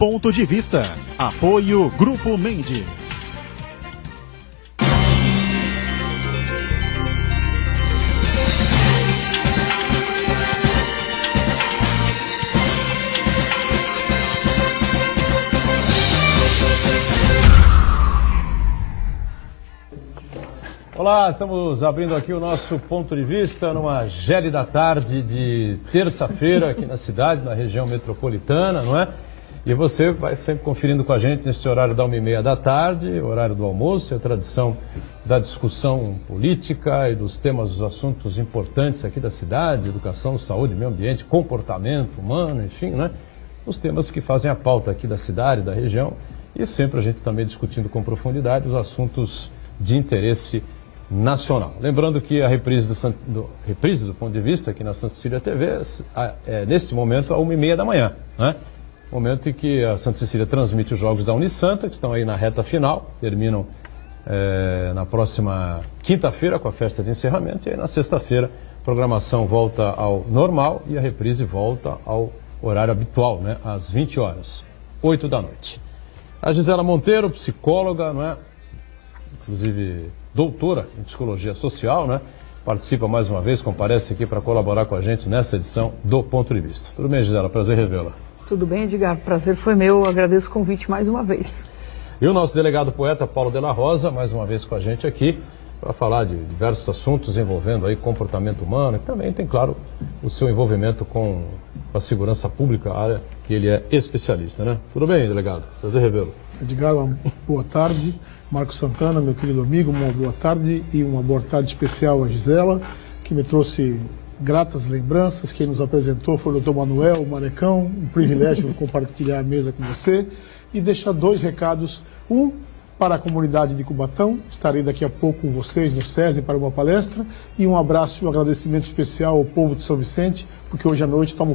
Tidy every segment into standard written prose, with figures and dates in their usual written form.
Ponto de Vista. Apoio Grupo Mendes. Olá, estamos abrindo aqui o nosso Ponto de Vista numa gélida tarde de terça-feira aqui na cidade, na região metropolitana, não é? E você vai sempre conferindo com a gente nesse horário da 1h30 da tarde, horário do almoço, é a tradição da discussão política e dos temas, dos assuntos importantes aqui da cidade, educação, saúde, meio ambiente, comportamento humano, enfim, né? Os temas que fazem a pauta aqui da cidade, da região, e sempre a gente também discutindo com profundidade os assuntos de interesse nacional. Lembrando que a reprise do Ponto de Vista aqui na Santa Cecília TV é neste momento, às 1h30 da manhã, né? Momento em que a Santa Cecília transmite os jogos da Unisanta, que estão aí na reta final, terminam na próxima quinta-feira com a festa de encerramento, e aí na sexta-feira a programação volta ao normal e a reprise volta ao horário habitual, né? Às 20 horas, 8 da noite. A Gisela Monteiro, psicóloga, não é? Inclusive doutora em psicologia social, né? Participa mais uma vez, comparece aqui para colaborar com a gente nessa edição do Ponto de Vista. Tudo bem, Gisela? Prazer revê-la. Tudo bem, Edgar? Prazer foi meu. Agradeço o convite mais uma vez. E o nosso delegado poeta Paulo de la Rosa, mais uma vez com a gente aqui, para falar de diversos assuntos envolvendo aí comportamento humano, e também tem, claro, o seu envolvimento com a segurança pública, a área que ele é especialista, né? Tudo bem, delegado? Prazer revê-lo. Edgar, uma boa tarde. Marcos Santana, meu querido amigo, uma boa tarde e uma boa tarde especial a Gisela, que me trouxe gratas lembranças. Quem nos apresentou foi o Dr. Manuel Marecão, um privilégio compartilhar a mesa com você e deixar dois recados. Um, para a comunidade de Cubatão, estarei daqui a pouco com vocês no SESI para uma palestra, e um abraço e um agradecimento especial ao povo de São Vicente, porque hoje à noite tomo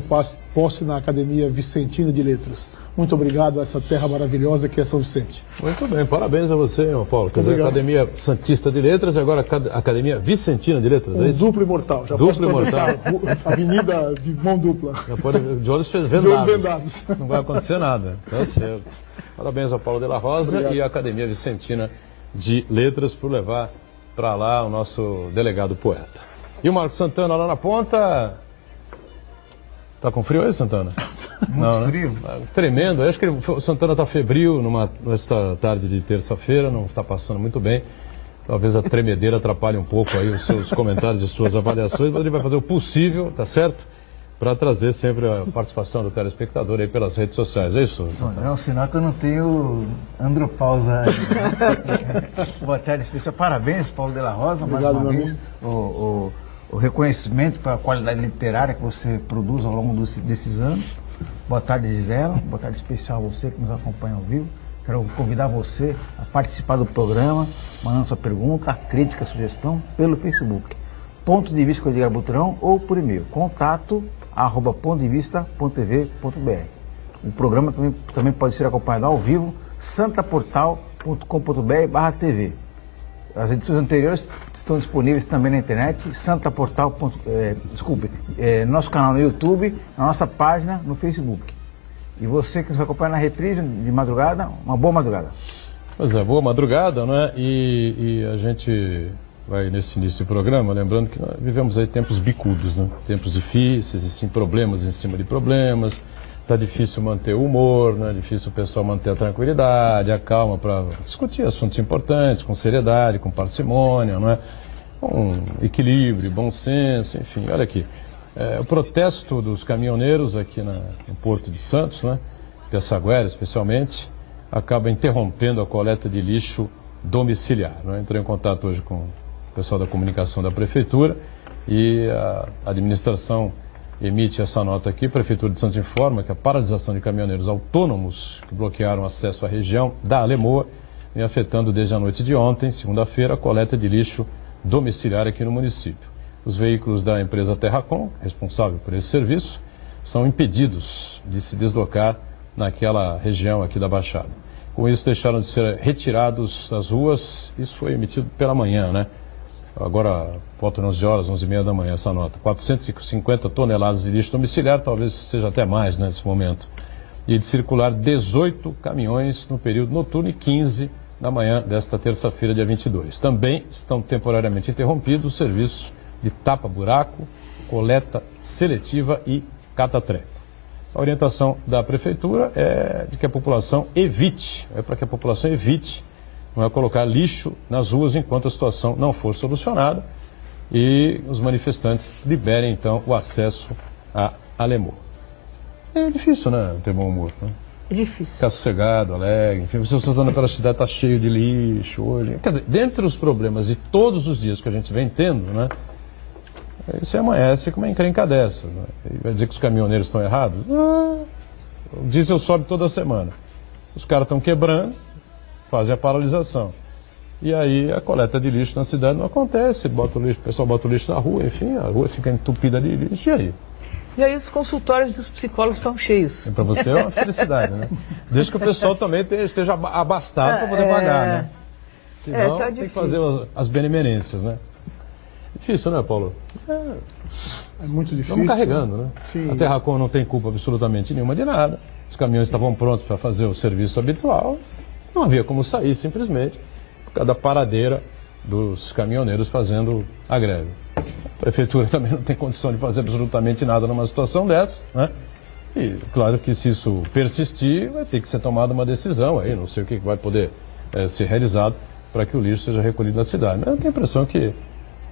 posse na Academia Vicentina de Letras. Muito obrigado a essa terra maravilhosa que é São Vicente. Muito bem, parabéns a você, Paulo. Quer dizer, Academia Santista de Letras e agora Academia Vicentina de Letras, é isso? Duplo imortal. Já duplo imortal. Avenida de mão dupla. Já pode, de olhos vendados. Não vai acontecer nada. Tá certo. Parabéns ao Paulo de la Rosa. Obrigado. E à Academia Vicentina de Letras por levar para lá o nosso delegado poeta. E o Marcos Santana lá na ponta. Tá com frio aí, Santana? Muito frio. Né? Tremendo. Eu acho que o Santana está febril nesta tarde de terça-feira, não está passando muito bem. Talvez a tremedeira atrapalhe um pouco aí os seus comentários e suas avaliações, mas ele vai fazer o possível, tá certo? Para trazer sempre a participação do telespectador aí pelas redes sociais. É isso, Santana? É um sinal que eu não tenho andropausa. Boa tarde, especial. Parabéns, Paulo de la Rosa, obrigado, mais uma vez. O reconhecimento pela qualidade literária que você produz ao longo desses anos. Boa tarde, Gisela. Boa tarde especial a você que nos acompanha ao vivo. Quero convidar você a participar do programa, mandando sua pergunta, crítica, sugestão pelo Facebook. Ponto de Vista com Edgar Butrão ou por e-mail. contato@pontodevista.tv.br. O programa também pode ser acompanhado ao vivo, santaportal.com.br/tv. As edições anteriores estão disponíveis também na internet, nosso canal no YouTube, na nossa página no Facebook. E você que nos acompanha na reprise de madrugada, uma boa madrugada. Pois é, boa madrugada, né? E a gente vai nesse início do programa, lembrando que nós vivemos aí tempos bicudos, né? Tempos difíceis, assim, problemas em cima de problemas. Está difícil manter o humor, né? Difícil o pessoal manter a tranquilidade, a calma para discutir assuntos importantes, com seriedade, com parcimônia, não é? Com equilíbrio, bom senso, enfim. Olha aqui, o protesto dos caminhoneiros aqui no Porto de Santos, né? Piaçaguera especialmente, acaba interrompendo a coleta de lixo domiciliar. Né? Entrei em contato hoje com o pessoal da comunicação da Prefeitura e a administração emite essa nota aqui. A Prefeitura de Santos informa que a paralisação de caminhoneiros autônomos que bloquearam acesso à região da Alemoa vem afetando desde a noite de ontem, segunda-feira, a coleta de lixo domiciliar aqui no município. Os veículos da empresa Terracom, responsável por esse serviço, são impedidos de se deslocar naquela região aqui da Baixada. Com isso, deixaram de ser retirados das ruas. Isso foi emitido pela manhã, né? Agora, faltam 11 horas, 11h30 da manhã, essa nota. 450 toneladas de lixo domiciliar, talvez seja até mais nesse momento. e de circular 18 caminhões no período noturno e 15 na manhã desta terça-feira, dia 22. Também estão temporariamente interrompidos os serviços de tapa-buraco, coleta seletiva e cata-treco. A orientação da Prefeitura é de que a população evite, para que a população evite colocar lixo nas ruas enquanto a situação não for solucionada e os manifestantes liberem, então, o acesso a Alemor. É difícil, né, ter bom humor, né? É difícil. Ficar sossegado, alegre, enfim, você andando pela cidade, está cheio de lixo hoje. Quer dizer, dentre os problemas de todos os dias que a gente vem tendo, né, isso amanhece com uma encrenca dessa. Né? Vai dizer que os caminhoneiros estão errados? O diesel sobe toda semana. Os caras estão quebrando, fazem a paralisação. E aí a coleta de lixo na cidade não acontece. Bota o lixo, o pessoal bota o lixo na rua, enfim, a rua fica entupida de lixo. E aí? E aí os consultórios dos psicólogos estão cheios. Para você é uma felicidade, né? Desde que o pessoal também esteja abastado para poder pagar, né? Senão tá tem que difícil. fazer as benemerências, né? Difícil, né, Paulo? É muito difícil. Estamos carregando, né? Sim. A Terracom não tem culpa absolutamente nenhuma de nada. Os caminhões estavam prontos para fazer o serviço habitual. Não havia como sair, simplesmente, por causa da paradeira dos caminhoneiros fazendo a greve. A Prefeitura também não tem condição de fazer absolutamente nada numa situação dessa, né? E claro que se isso persistir, vai ter que ser tomada uma decisão aí, não sei o que vai poder ser realizado para que o lixo seja recolhido na cidade. Mas eu tenho a impressão que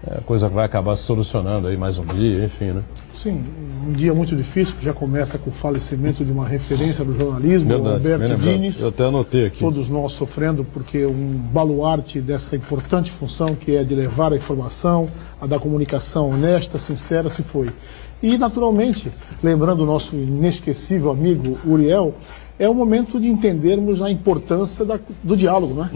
a coisa vai acabar se solucionando aí mais um dia, enfim, né? Sim, um dia muito difícil, que já começa com o falecimento de uma referência do jornalismo, Verdade, Alberto bem lembrado. Diniz. Eu até anotei aqui. Todos nós sofrendo, porque um baluarte dessa importante função que é de levar a informação, a da comunicação honesta, sincera, se foi. E, naturalmente, lembrando o nosso inesquecível amigo Uriel, é o momento de entendermos a importância do diálogo, não é?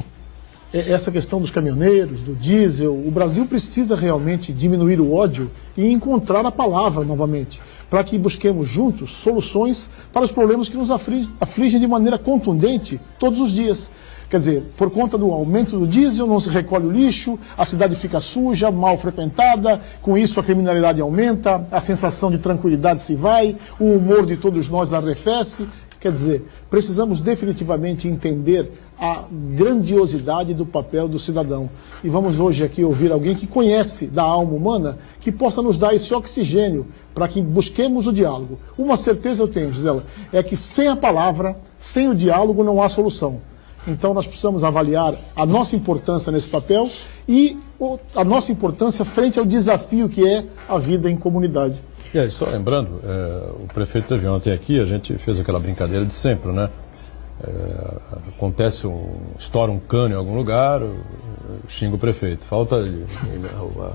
Essa questão dos caminhoneiros, do diesel, o Brasil precisa realmente diminuir o ódio e encontrar a palavra novamente, para que busquemos juntos soluções para os problemas que nos afligem de maneira contundente todos os dias. Quer dizer, por conta do aumento do diesel, não se recolhe o lixo, a cidade fica suja, mal frequentada, com isso a criminalidade aumenta, a sensação de tranquilidade se vai, o humor de todos nós arrefece. Quer dizer, precisamos definitivamente entender a grandiosidade do papel do cidadão. E vamos hoje aqui ouvir alguém que conhece da alma humana, que possa nos dar esse oxigênio para que busquemos o diálogo. Uma certeza eu tenho, Gisela, é que sem a palavra, sem o diálogo não há solução. Então nós precisamos avaliar a nossa importância nesse papel e a nossa importância frente ao desafio que é a vida em comunidade. E aí, só lembrando, o prefeito esteve ontem aqui, a gente fez aquela brincadeira de sempre, né? Estoura um cano em algum lugar, xinga o prefeito. A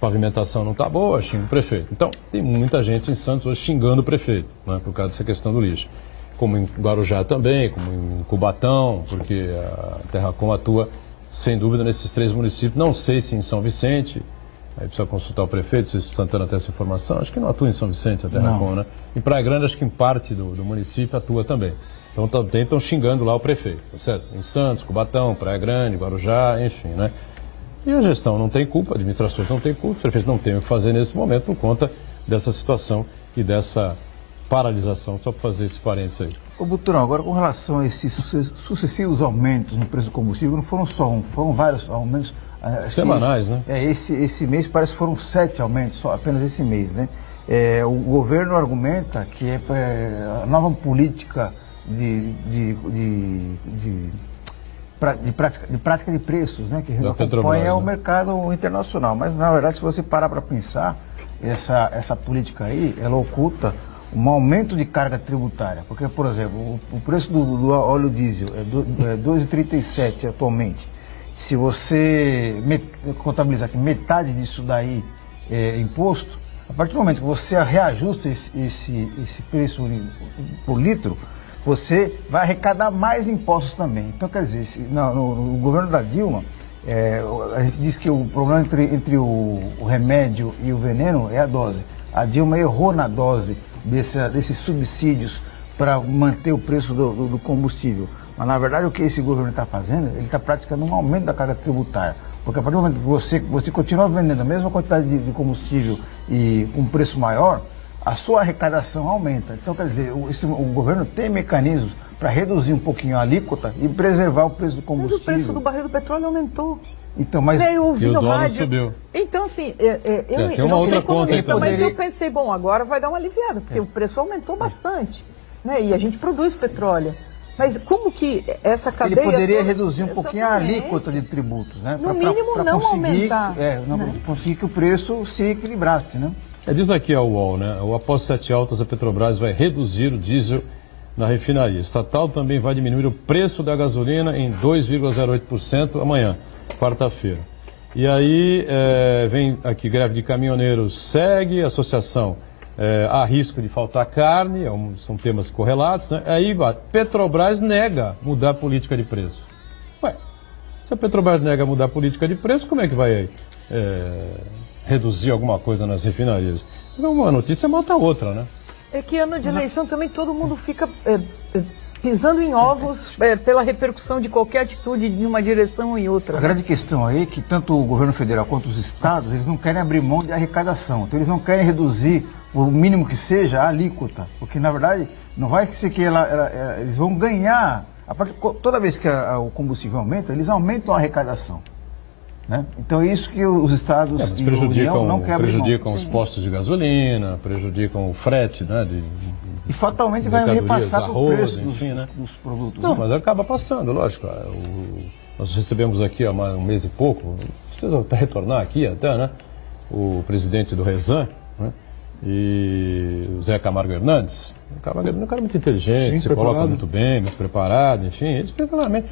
pavimentação não está boa, xinga o prefeito. Então, tem muita gente em Santos hoje xingando o prefeito, né, por causa dessa questão do lixo. Como em Guarujá também, como em Cubatão, porque a Terracom atua, sem dúvida, nesses 3 municípios. Não sei se em São Vicente, aí precisa consultar o prefeito, se Santana tem essa informação. Acho que não atua em São Vicente a Terracom, né? Em Praia Grande, acho que em parte do município atua também. Então também estão xingando lá o prefeito, tá certo? Em Santos, Cubatão, Praia Grande, Guarujá, enfim, né? E a gestão não tem culpa, a administração não tem culpa, os prefeitos não têm o que fazer nesse momento por conta dessa situação e dessa paralisação, só para fazer esse parênteses aí. Ô Buturão, agora com relação a esses sucessivos aumentos no preço do combustível, não foram só um, foram vários aumentos. Semanais, né? Esse mês parece que foram 7 aumentos, só apenas esse mês, né? O governo argumenta que a nova política de prática de preços, né, que acompanha o mercado internacional. Mas, na verdade, se você parar para pensar, essa política aí, ela oculta um aumento de carga tributária. Porque, por exemplo, o preço do óleo diesel é 2,37 atualmente. Se você contabilizar que metade disso daí é imposto, a partir do momento que você reajusta esse preço por litro, você vai arrecadar mais impostos também. Então, quer dizer, no governo da Dilma, a gente diz que o problema entre o remédio e o veneno é a dose. A Dilma errou na dose desses subsídios para manter o preço do combustível. Mas, na verdade, o que esse governo está fazendo, ele está praticando um aumento da carga tributária. Porque a partir do momento que você continua vendendo a mesma quantidade de combustível e um preço maior, a sua arrecadação aumenta. Então, quer dizer, o governo tem mecanismos para reduzir um pouquinho a alíquota e preservar o preço do Mas combustível. o preço do barril do petróleo aumentou. Então, mas Eu ouvi E o no dólar rádio. subiu. Então, assim, tem eu uma não outra sei como conta aí mas também. eu pensei, bom, agora vai dar uma aliviada, porque o preço aumentou bastante, né? E a gente produz petróleo. Mas como que essa ele cadeia... poderia toda- reduzir um pouquinho a Exatamente. alíquota de tributos, né? No mínimo, não aumentar, Conseguir que o preço se equilibrasse, né? Diz aqui a UOL, né? Após 7 altas, a Petrobras vai reduzir o diesel na refinaria. Estatal também vai diminuir o preço da gasolina em 2,08% amanhã, quarta-feira. E aí vem aqui, greve de caminhoneiros segue, associação há risco de faltar carne, são temas correlatos, né? Aí vai, Petrobras nega mudar a política de preço. Ué, se a Petrobras nega mudar a política de preço, como é que vai reduzir alguma coisa nas refinarias? Uma notícia mata a outra, né? É que ano de eleição também todo mundo fica pisando em ovos pela repercussão de qualquer atitude de uma direção ou em outra. A grande questão aí é que tanto o governo federal quanto os estados, eles não querem abrir mão de arrecadação. Então eles não querem reduzir, o mínimo que seja, a alíquota. Porque, na verdade, não vai ser que eles vão ganhar. Toda vez que o combustível aumenta, eles aumentam a arrecadação. Né? Então é isso que os estados Mas e a União não querem abrir mão. prejudicam os postos de gasolina, prejudicam o frete, né? E fatalmente vai mercadorias, repassar para o arroz, preço enfim, né? dos produtos. Não, né? mas acaba passando, lógico. Nós recebemos aqui há um mês e pouco, precisa até retornar aqui até, né? O presidente do Rezan, né? E o Zé Camargo Hernandes. O Camargo Hernandes é um cara muito inteligente, Sim, se preparado. coloca muito bem, muito preparado, enfim. Eles claramente.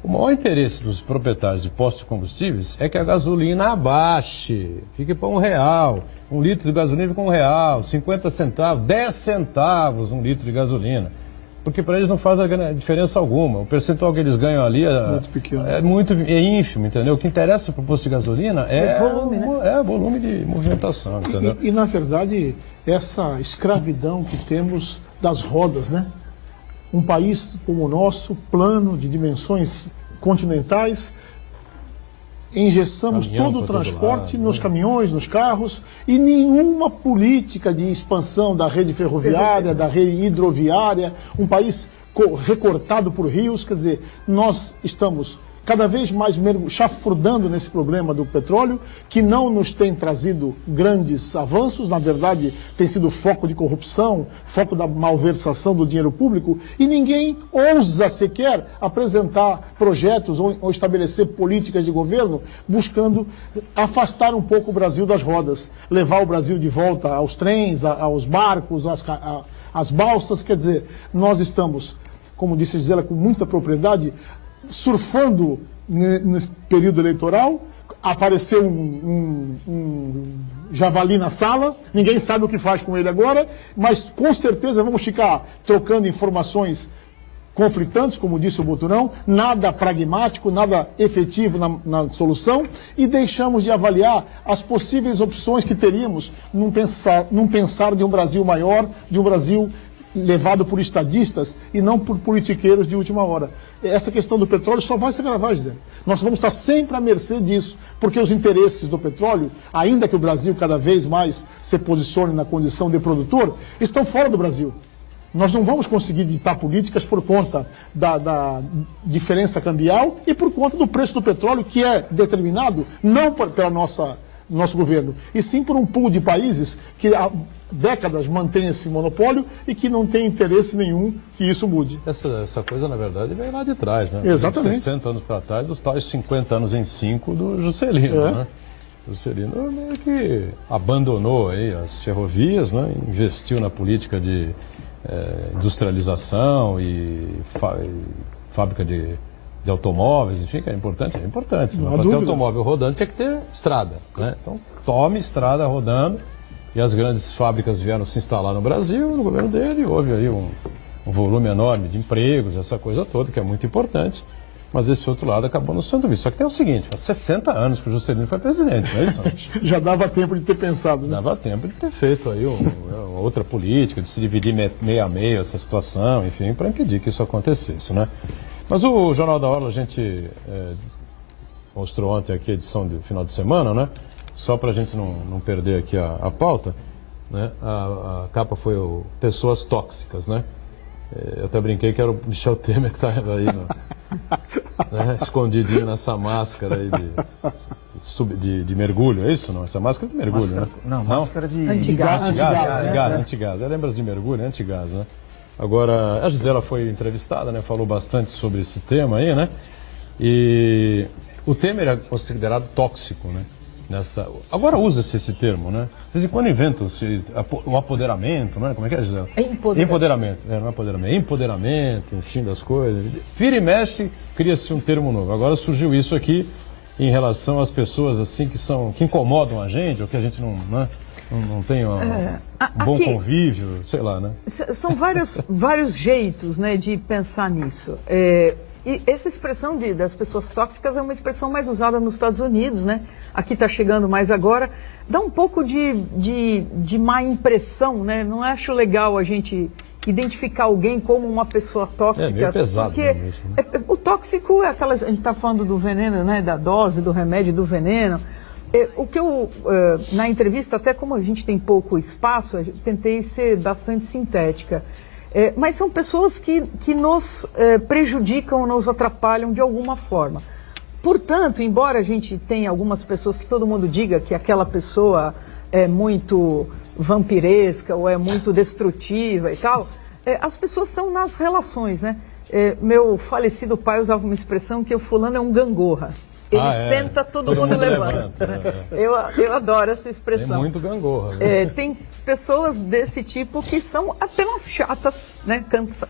O maior interesse dos proprietários de postos de combustíveis é que a gasolina abaixe, fique para R$1. 1 litro de gasolina fica R$1, 50 centavos, 10 centavos 1 litro de gasolina. Porque para eles não faz diferença alguma. O percentual que eles ganham ali Muito pequeno. é ínfimo, entendeu? O que interessa para o posto de gasolina é volume, né? É volume de movimentação, entendeu? E, na verdade, essa escravidão que temos das rodas, né? Um país como o nosso, plano, de dimensões continentais, engessamos Caminhão todo o pra todo transporte lado, nos né? caminhões, nos carros, e nenhuma política de expansão da rede ferroviária, da rede hidroviária, um país recortado por rios, quer dizer, nós estamos cada vez mais chafurdando nesse problema do petróleo, que não nos tem trazido grandes avanços, na verdade tem sido foco de corrupção, foco da malversação do dinheiro público, e ninguém ousa sequer apresentar projetos ou estabelecer políticas de governo buscando afastar um pouco o Brasil das rodas, levar o Brasil de volta aos trens, aos barcos, às balsas, quer dizer, nós estamos, como disse a Gisela com muita propriedade, surfando nesse período eleitoral, apareceu um javali na sala, ninguém sabe o que faz com ele agora, mas com certeza vamos ficar trocando informações conflitantes, como disse o Boturão, nada pragmático, nada efetivo na solução, e deixamos de avaliar as possíveis opções que teríamos num pensar de um Brasil maior, de um Brasil levado por estadistas e não por politiqueiros de última hora. Essa questão do petróleo só vai se agravar, Gisele. Nós vamos estar sempre à mercê disso, porque os interesses do petróleo, ainda que o Brasil cada vez mais se posicione na condição de produtor, estão fora do Brasil. Nós não vamos conseguir ditar políticas por conta da diferença cambial e por conta do preço do petróleo, que é determinado não pela nosso governo, e sim por um pool de países que há décadas mantém esse monopólio e que não tem interesse nenhum que isso mude. Essa coisa, na verdade, vem lá de trás, né? Exatamente. 60 anos para trás, dos tais 50 anos em 5 do Juscelino, né? Juscelino meio que abandonou aí as ferrovias, né? Investiu na política de industrialização e fábrica de automóveis, enfim, que é importante, Para ter automóvel rodando tinha que ter estrada, né? Então, tome estrada rodando, e as grandes fábricas vieram se instalar no Brasil, no governo dele, houve aí um volume enorme de empregos, essa coisa toda, que é muito importante, mas esse outro lado acabou não sendo visto. Só que tem o seguinte, há 60 anos que o Juscelino foi presidente, não é isso? Já dava tempo de ter pensado, né? Dava tempo de ter feito aí uma outra política, de se dividir meio a meio essa situação, enfim, para impedir que isso acontecesse, né? Mas o Jornal da Hora, a gente mostrou ontem aqui a edição de final de semana, né? Só para a gente não perder aqui a pauta. né? A capa foi o Pessoas Tóxicas, né? Eu até brinquei que era o Michel Temer que estava aí, né? Escondidinho nessa máscara aí de mergulho, é isso? Não? Essa máscara de mergulho, Máscara, né? não, máscara de Antigás. Antigás. Lembra de mergulho? Antigás, né? Agora, a Gisela foi entrevistada, né? Falou bastante sobre esse tema aí, né? E o Temer é considerado tóxico, né? Agora usa-se esse termo, né? De vez em quando inventam-se o apoderamento, né? Como é que é, Gisela? Empoderamento. Não é apoderamento. Empoderamento, enfim, das coisas. Vira e mexe, cria-se um termo novo. Agora surgiu isso aqui em relação às pessoas assim que incomodam a gente, ou que a gente não tem um bom convívio, sei lá, né? São vários jeitos, né, de pensar nisso. E essa expressão das pessoas tóxicas é uma expressão mais usada nos Estados Unidos, né? Aqui está chegando mais agora. Dá um pouco de má impressão, né? Não acho legal a gente identificar alguém como uma pessoa tóxica. É meio pesado porque isso, né? o tóxico é aquela... A gente está falando do veneno, né? Da dose, do remédio, do veneno. O que eu, na entrevista, até como a gente tem pouco espaço, eu tentei ser bastante sintética. Mas são pessoas que nos prejudicam, nos atrapalham de alguma forma. Portanto, embora a gente tenha algumas pessoas que todo mundo diga que aquela pessoa é muito vampiresca ou é muito destrutiva e tal, as pessoas são nas relações, né? Meu falecido pai usava uma expressão que o fulano é um gangorra. Ele senta, todo mundo levanta. Eu adoro essa expressão. É muito gangorra. Né? Tem pessoas desse tipo que são apenas chatas, né?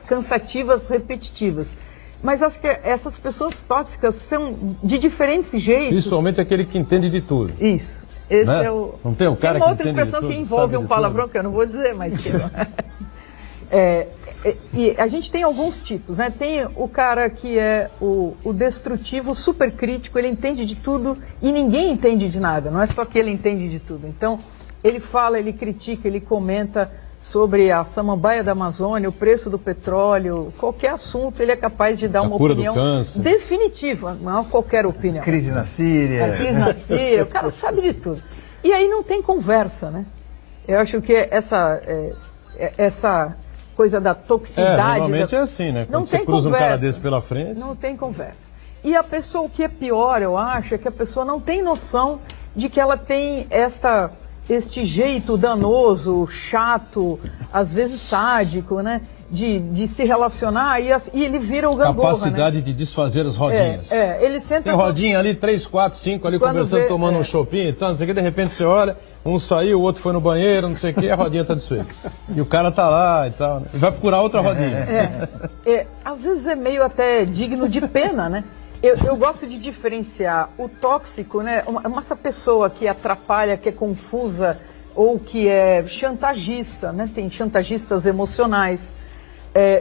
Cansativas, repetitivas. Mas acho que essas pessoas tóxicas são de diferentes jeitos. Principalmente aquele que entende de tudo. Isso. Esse né? é o... Não tem um cara tem uma que outra entende expressão de tudo, que envolve um palavrão tudo. que eu não vou dizer, mas que... E a gente tem alguns tipos, né? Tem o cara que é o destrutivo, super crítico, ele entende de tudo e ninguém entende de nada, não é só que ele entende de tudo. Então, ele fala, ele critica, ele comenta sobre a samambaia da Amazônia, o preço do petróleo, qualquer assunto, ele é capaz de dar uma opinião definitiva, não qualquer opinião. Crise na Síria. A crise na Síria, o cara sabe de tudo. E aí não tem conversa, né? Eu acho que essa coisa da toxicidade... normalmente é assim, né? Quando não você tem cruza conversa, um cara desse pela frente... Não tem conversa. E a pessoa, o que é pior, eu acho, é que a pessoa não tem noção de que ela tem este jeito danoso, chato, às vezes sádico, né? De se relacionar e ele vira o gangorra, capacidade, né? De desfazer as rodinhas. Ele senta... Tem rodinha ali, 3, 4, 5 ali conversando, tomando um shopping e tal, não sei o que, de repente você olha, um saiu, o outro foi no banheiro, não sei o que, a rodinha tá desfeita. E o cara tá lá e tal, né? E vai procurar outra rodinha. Às vezes é meio até digno de pena, né? Eu gosto de diferenciar o tóxico, né? Essa pessoa que atrapalha, que é confusa ou que é chantagista, né? Tem chantagistas emocionais.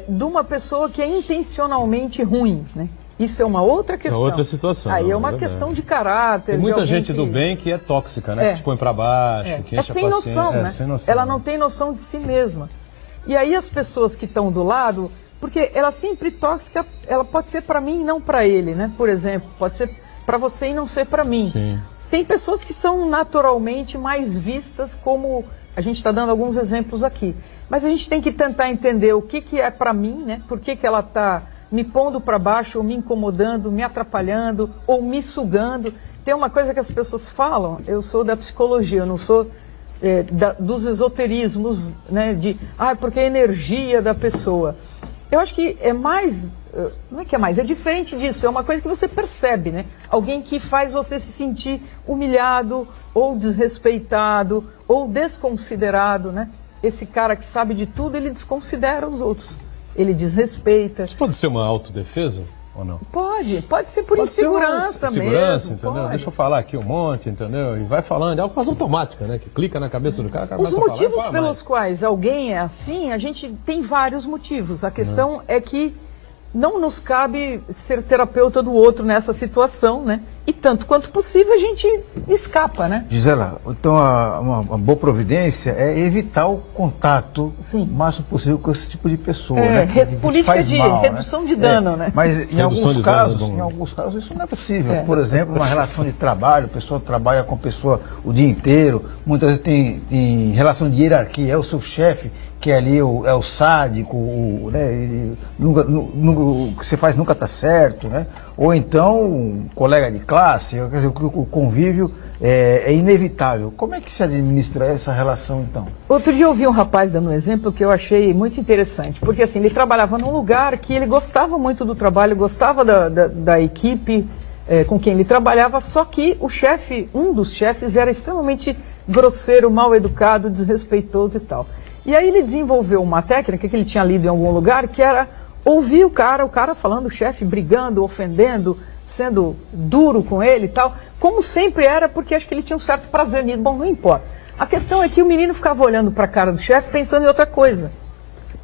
De uma pessoa que é intencionalmente ruim, né? Isso é uma outra questão. É outra situação. Aí é uma questão de caráter. Tem muita gente do bem que é tóxica, né? Que te põe pra baixo, que enche a sem noção, né? Sem noção. Ela não tem noção de si mesma. E aí as pessoas que estão do lado, porque ela sempre tóxica, ela pode ser para mim e não para ele, né? Por exemplo, pode ser para você e não ser para mim. Sim. Tem pessoas que são naturalmente mais vistas como... A gente está dando alguns exemplos aqui. Mas a gente tem que tentar entender o que é para mim, né? Por que ela está me pondo para baixo, ou me incomodando, me atrapalhando, ou me sugando. Tem uma coisa que as pessoas falam, eu sou da psicologia, eu não sou dos esoterismos, né? Porque é a energia da pessoa. Eu acho que é mais... Não é que é mais, é diferente disso, é uma coisa que você percebe, né? Alguém que faz você se sentir humilhado, ou desrespeitado, ou desconsiderado, né? Esse cara que sabe de tudo, ele desconsidera os outros, ele desrespeita. Isso pode ser uma autodefesa ou não? Pode ser por insegurança mesmo. Segurança, entendeu? Pode. Deixa eu falar aqui um monte, entendeu? E vai falando, é algo quase automática, né? Que clica na cabeça do cara, Os motivos pelos quais alguém é assim, a gente tem vários motivos. A questão é que não nos cabe ser terapeuta do outro nessa situação, né? e tanto quanto possível a gente escapa, né? Gisela, então uma boa providência é evitar o contato o máximo possível com esse tipo de pessoa, né? Que Política faz de mal, redução de dano, né? Mas em alguns casos isso não é possível. Por exemplo, uma relação de trabalho, a pessoa trabalha com a pessoa o dia inteiro, muitas vezes tem relação de hierarquia, é o seu chefe, que ali é o sádico, né? O que você faz nunca está certo, né? Ou então um colega de classe, quer dizer, o convívio é inevitável. Como é que se administra essa relação, então? Outro dia eu ouvi um rapaz dando um exemplo que eu achei muito interessante, porque assim, ele trabalhava num lugar que ele gostava muito do trabalho, gostava da equipe com quem ele trabalhava, só que o chefe, um dos chefes, era extremamente grosseiro, mal educado, desrespeitoso e tal. E aí ele desenvolveu uma técnica que ele tinha lido em algum lugar, que era ouvir o cara falando, o chefe brigando, ofendendo, sendo duro com ele e tal, como sempre era, porque acho que ele tinha um certo prazer nisso. Bom, não importa. A questão é que o menino ficava olhando para a cara do chefe pensando em outra coisa.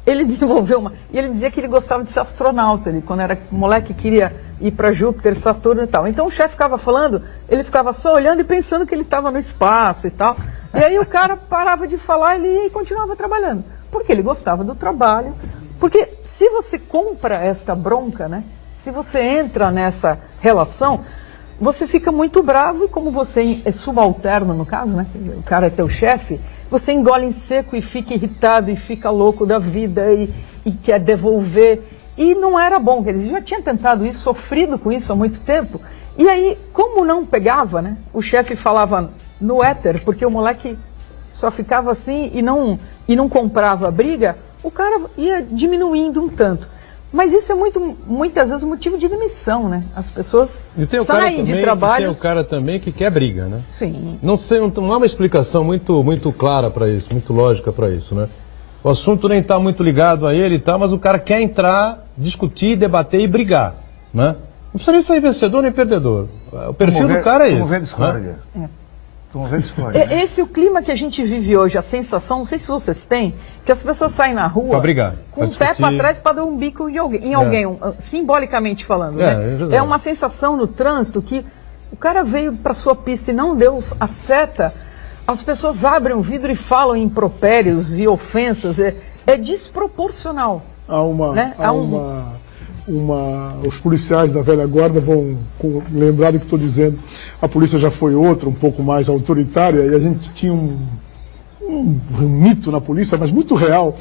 Ele desenvolveu e ele dizia que ele gostava de ser astronauta, ele quando era moleque queria ir para Júpiter, Saturno e tal. Então o chefe ficava falando, ele ficava só olhando e pensando que ele estava no espaço e tal. E aí o cara parava de falar e continuava trabalhando, porque ele gostava do trabalho. Porque se você compra esta bronca, né? Se você entra nessa relação, você fica muito bravo e como você é subalterno no caso, né? O cara é teu chefe, você engole em seco e fica irritado e fica louco da vida e quer devolver. E não era bom, quer dizer, já tinha tentado isso, sofrido com isso há muito tempo. E aí, como não pegava, né? O chefe falava no éter, porque o moleque só ficava assim e não comprava a briga, o cara ia diminuindo um tanto. Mas isso é muitas vezes motivo de demissão, né? As pessoas saem de trabalho. E tem o cara também que quer briga, né? Sim. Não há uma explicação muito clara para isso, muito lógica para isso, né? O assunto nem está muito ligado a ele e tal, mas o cara quer entrar, discutir, debater e brigar, né? Não precisa nem sair vencedor nem perdedor. O perfil do cara é esse. Promover discórdia. Né? Promover discórdia. Esse é o clima que a gente vive hoje, a sensação, não sei se vocês têm, que as pessoas saem na rua pra brigar, com o pé para trás para dar um bico em alguém, simbolicamente falando. Né? É uma sensação no trânsito que o cara veio para sua pista e não deu a seta, as pessoas abrem o vidro e falam em impropérios e ofensas, é desproporcional. Os policiais da velha guarda vão lembrar do que estou dizendo. A polícia já foi outra, um pouco mais autoritária, e a gente tinha um mito na polícia, mas muito real.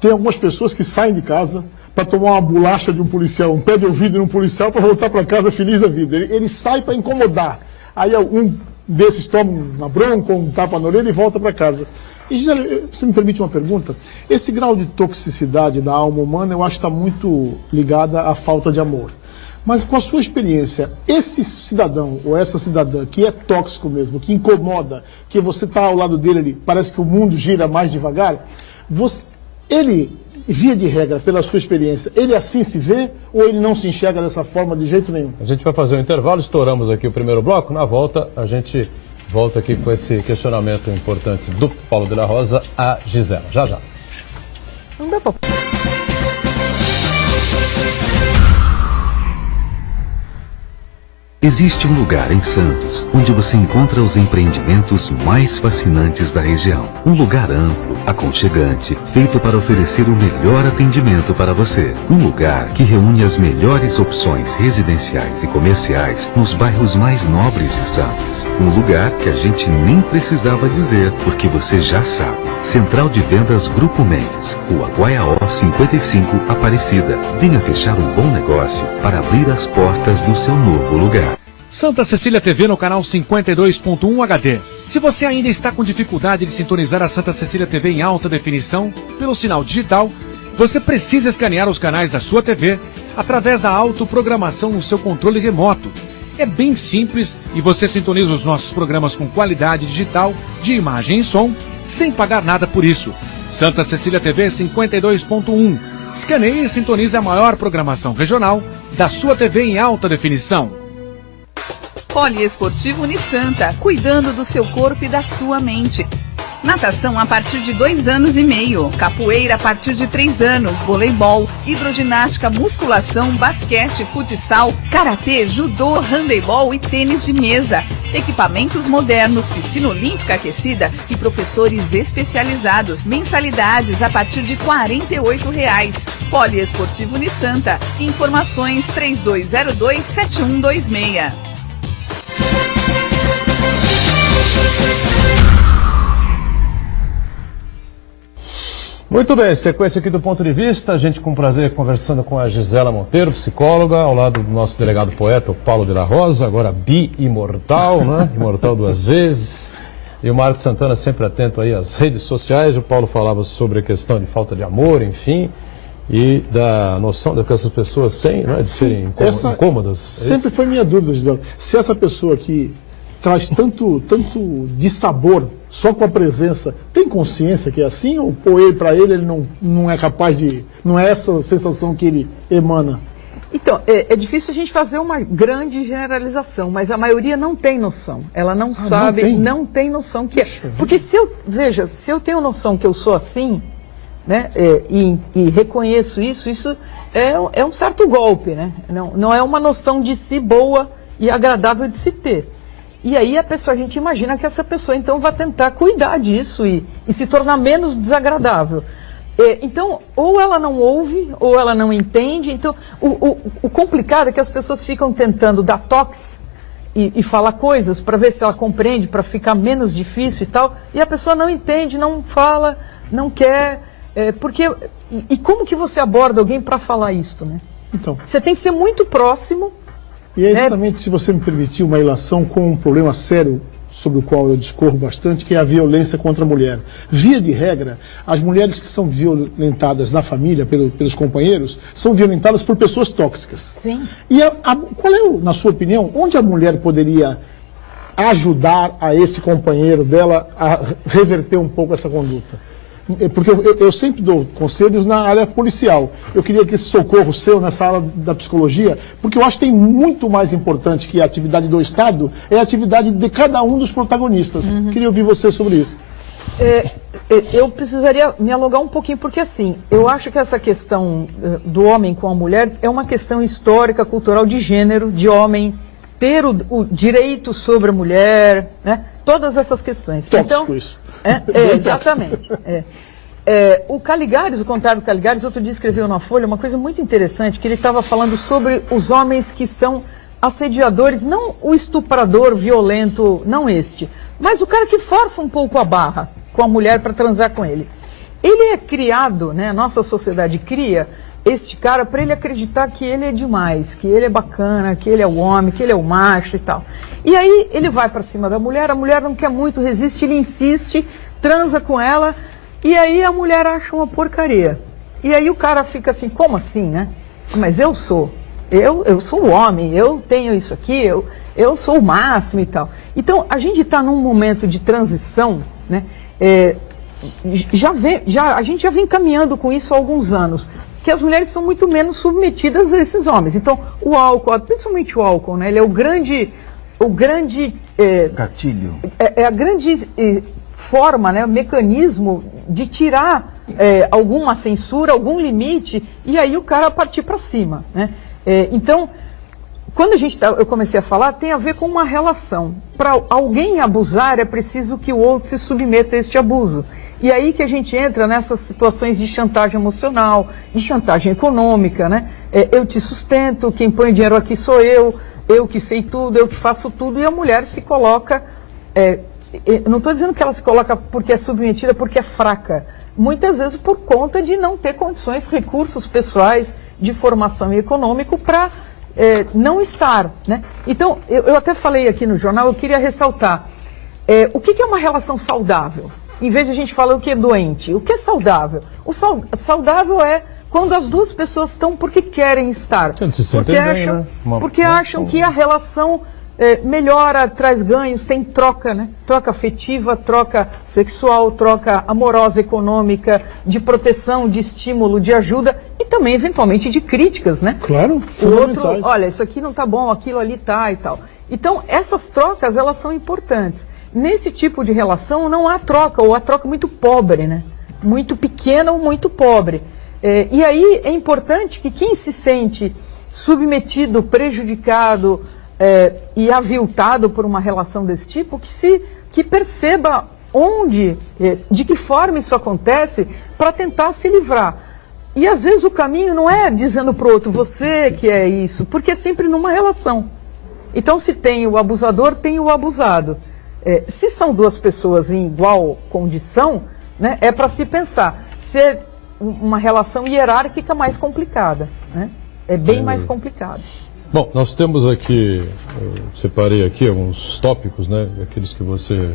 Tem algumas pessoas que saem de casa para tomar uma bolacha de um policial, um pé de ouvido de um policial para voltar para casa feliz da vida. Ele sai para incomodar. Aí um desses toma uma bronca, um tapa na orelha e volta para casa. E, Gisele, você me permite uma pergunta? Esse grau de toxicidade da alma humana, eu acho que está muito ligada à falta de amor. Mas com a sua experiência, esse cidadão ou essa cidadã que é tóxico mesmo, que incomoda, que você está ao lado dele, ele parece que o mundo gira mais devagar, ele, via de regra, pela sua experiência, ele assim se vê ou ele não se enxerga dessa forma de jeito nenhum? A gente vai fazer um intervalo, estouramos aqui o primeiro bloco, na volta a gente volta aqui com esse questionamento importante do Paulo de la Rosa a Gisela. Já, já. Não dá pra... Existe um lugar em Santos onde você encontra os empreendimentos mais fascinantes da região. Um lugar amplo, aconchegante, feito para oferecer o melhor atendimento para você. Um lugar que reúne as melhores opções residenciais e comerciais nos bairros mais nobres de Santos. Um lugar que a gente nem precisava dizer, porque você já sabe. Central de Vendas Grupo Mendes, Rua Guaiaó 55, Aparecida. Venha fechar um bom negócio para abrir as portas do seu novo lugar. Santa Cecília TV no canal 52.1 HD. Se você ainda está com dificuldade de sintonizar a Santa Cecília TV em alta definição pelo sinal digital, você precisa escanear os canais da sua TV através da autoprogramação no seu controle remoto. É bem simples e você sintoniza os nossos programas com qualidade digital, de imagem e som, sem pagar nada por isso. Santa Cecília TV 52.1. Escaneie e sintonize a maior programação regional da sua TV em alta definição. Poliesportivo Unisanta, cuidando do seu corpo e da sua mente. Natação a partir de 2 anos e meio, capoeira a partir de 3 anos, voleibol, hidroginástica, musculação, basquete, futsal, karatê, judô, handebol e tênis de mesa. Equipamentos modernos, piscina olímpica aquecida e professores especializados. Mensalidades a partir de R$ 48,00. Poliesportivo Unisanta. Informações 3202-7126. Muito bem, sequência aqui do Ponto de Vista, a gente com prazer conversando com a Gisela Monteiro, psicóloga, ao lado do nosso delegado poeta, o Paulo de la Rosa, agora bi-imortal, né? Imortal 2 vezes. E o Marcos Santana sempre atento aí às redes sociais. O Paulo falava sobre a questão de falta de amor, enfim, e da noção que essas pessoas têm, né, de serem incômodas. Sempre foi minha dúvida, Gisela. Se essa pessoa que traz tanto dissabor só com a presença, tem consciência que é assim? Ou para ele não é capaz de... Não é essa sensação que ele emana? Então, é difícil a gente fazer uma grande generalização, mas a maioria não tem noção. Ela não sabe, não tem noção que é. Porque se eu tenho noção que eu sou assim, né, e reconheço isso é um certo golpe, né? Não é uma noção de si boa e agradável de se ter. E aí a gente imagina que essa pessoa então vai tentar cuidar disso e se tornar menos desagradável. Então, ou ela não ouve, ou ela não entende. Então, o complicado é que as pessoas ficam tentando dar toques e falar coisas para ver se ela compreende, para ficar menos difícil e tal. E a pessoa não entende, não fala, não quer. E como que você aborda alguém para falar isto, né? Então, você tem que ser muito próximo. E é exatamente, se você me permitir, uma ilação com um problema sério sobre o qual eu discorro bastante, que é a violência contra a mulher. Via de regra, as mulheres que são violentadas na família, pelos companheiros, são violentadas por pessoas tóxicas. Sim. E qual é, na sua opinião, onde a mulher poderia ajudar a esse companheiro dela a reverter um pouco essa conduta? Porque eu sempre dou conselhos na área policial. Eu queria que esse socorro seu nessa área da psicologia, porque eu acho que tem muito mais importante que a atividade do Estado, é a atividade de cada um dos protagonistas. Queria ouvir você sobre isso. Eu precisaria me alongar um pouquinho, porque assim, eu acho que essa questão do homem com a mulher é uma questão histórica, cultural, de gênero, de homem ter o direito sobre a mulher, né? Todas essas questões. Tóxico isso. Exatamente. O Caligares, o contrário do Caligares, outro dia escreveu na Folha uma coisa muito interessante, que ele estava falando sobre os homens que são assediadores, não o estuprador violento, não este, mas o cara que força um pouco a barra com a mulher para transar com ele. Ele é criado, né, a nossa sociedade cria este cara para ele acreditar que ele é demais, que ele é bacana, que ele é o homem, que ele é o macho e tal. E aí ele vai para cima da mulher, a mulher não quer muito, resiste, ele insiste, transa com ela, e aí a mulher acha uma porcaria. E aí o cara fica assim, como assim, né? Mas eu sou o homem, eu tenho isso aqui, eu sou o máximo e tal. Então a gente está num momento de transição, né? A gente já vem caminhando com isso há alguns anos, que as mulheres são muito menos submetidas a esses homens. Então, o álcool, principalmente o álcool, né, ele é o grande gatilho. É a grande forma, né, mecanismo de tirar alguma censura, algum limite, e aí o cara partir para cima, né? Então, quando eu comecei a falar, tem a ver com uma relação. Para alguém abusar, é preciso que o outro se submeta a este abuso. E aí que a gente entra nessas situações de chantagem emocional, de chantagem econômica, né? Eu te sustento, quem põe dinheiro aqui sou eu que sei tudo, eu que faço tudo, e a mulher se coloca... não estou dizendo que ela se coloca porque é submetida, porque é fraca. Muitas vezes por conta de não ter condições, recursos pessoais, de formação e econômico para... não estar, né? Então, eu até falei aqui no jornal, eu queria ressaltar, o que é uma relação saudável? Em vez de a gente falar o que é doente, o que é saudável? Saudável é quando as duas pessoas estão porque querem estar, porque acham que a relação melhora, traz ganhos, tem troca, né? Troca afetiva, troca sexual, troca amorosa, econômica, de proteção, de estímulo, de ajuda e também, eventualmente, de críticas, né? Claro, o outro, olha, isso aqui não tá bom, aquilo ali tá e tal. Então, essas trocas, elas são importantes. Nesse tipo de relação, não há troca, ou há troca muito pobre, né? Muito pequena ou muito pobre. E aí é importante que quem se sente submetido, prejudicado e aviltado por uma relação desse tipo, que perceba onde, de que forma isso acontece, para tentar se livrar. E às vezes o caminho não é dizendo para o outro, você que é isso, porque é sempre numa relação. Então, se tem o abusador, tem o abusado. Se são duas pessoas em igual condição, né, é para se pensar. Se é uma relação hierárquica mais complicada, né? É bem mais complicado. Bom, nós temos aqui, separei aqui alguns tópicos, né, aqueles que você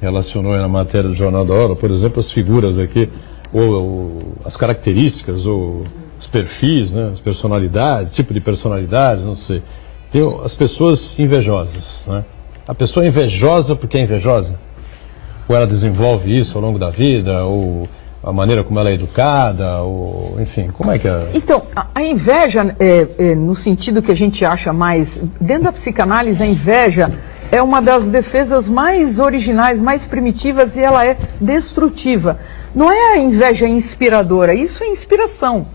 relacionou aí na matéria do Jornal da Hora, por exemplo, as figuras aqui, ou as características, ou os perfis, né, as personalidades, tipo de personalidades, não sei. Tem as pessoas invejosas, né? A pessoa é invejosa porque é invejosa? Ou ela desenvolve isso ao longo da vida, ou a maneira como ela é educada, ou enfim, como é que é? Então, a inveja, no sentido que a gente acha mais, dentro da psicanálise, a inveja é uma das defesas mais originais, mais primitivas, e ela é destrutiva. Não é a inveja inspiradora, isso é inspiração.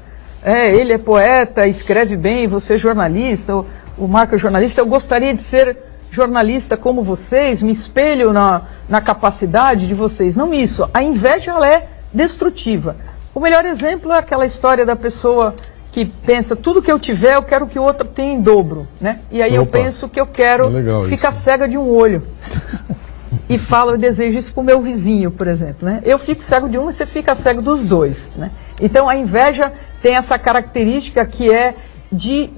Ele é poeta, escreve bem, você é jornalista, o Marco é jornalista, eu gostaria de ser jornalista como vocês, me espelho na capacidade de vocês. Não isso, a inveja ela é destrutiva. O melhor exemplo é aquela história da pessoa que pensa, tudo que eu tiver, eu quero que o outro tenha em dobro, né? E aí eu penso que eu quero ficar cega de um olho. E falo, eu desejo isso para o meu vizinho, por exemplo, né? Eu fico cego de um e você fica cego dos dois, né? Então a inveja tem essa característica que é de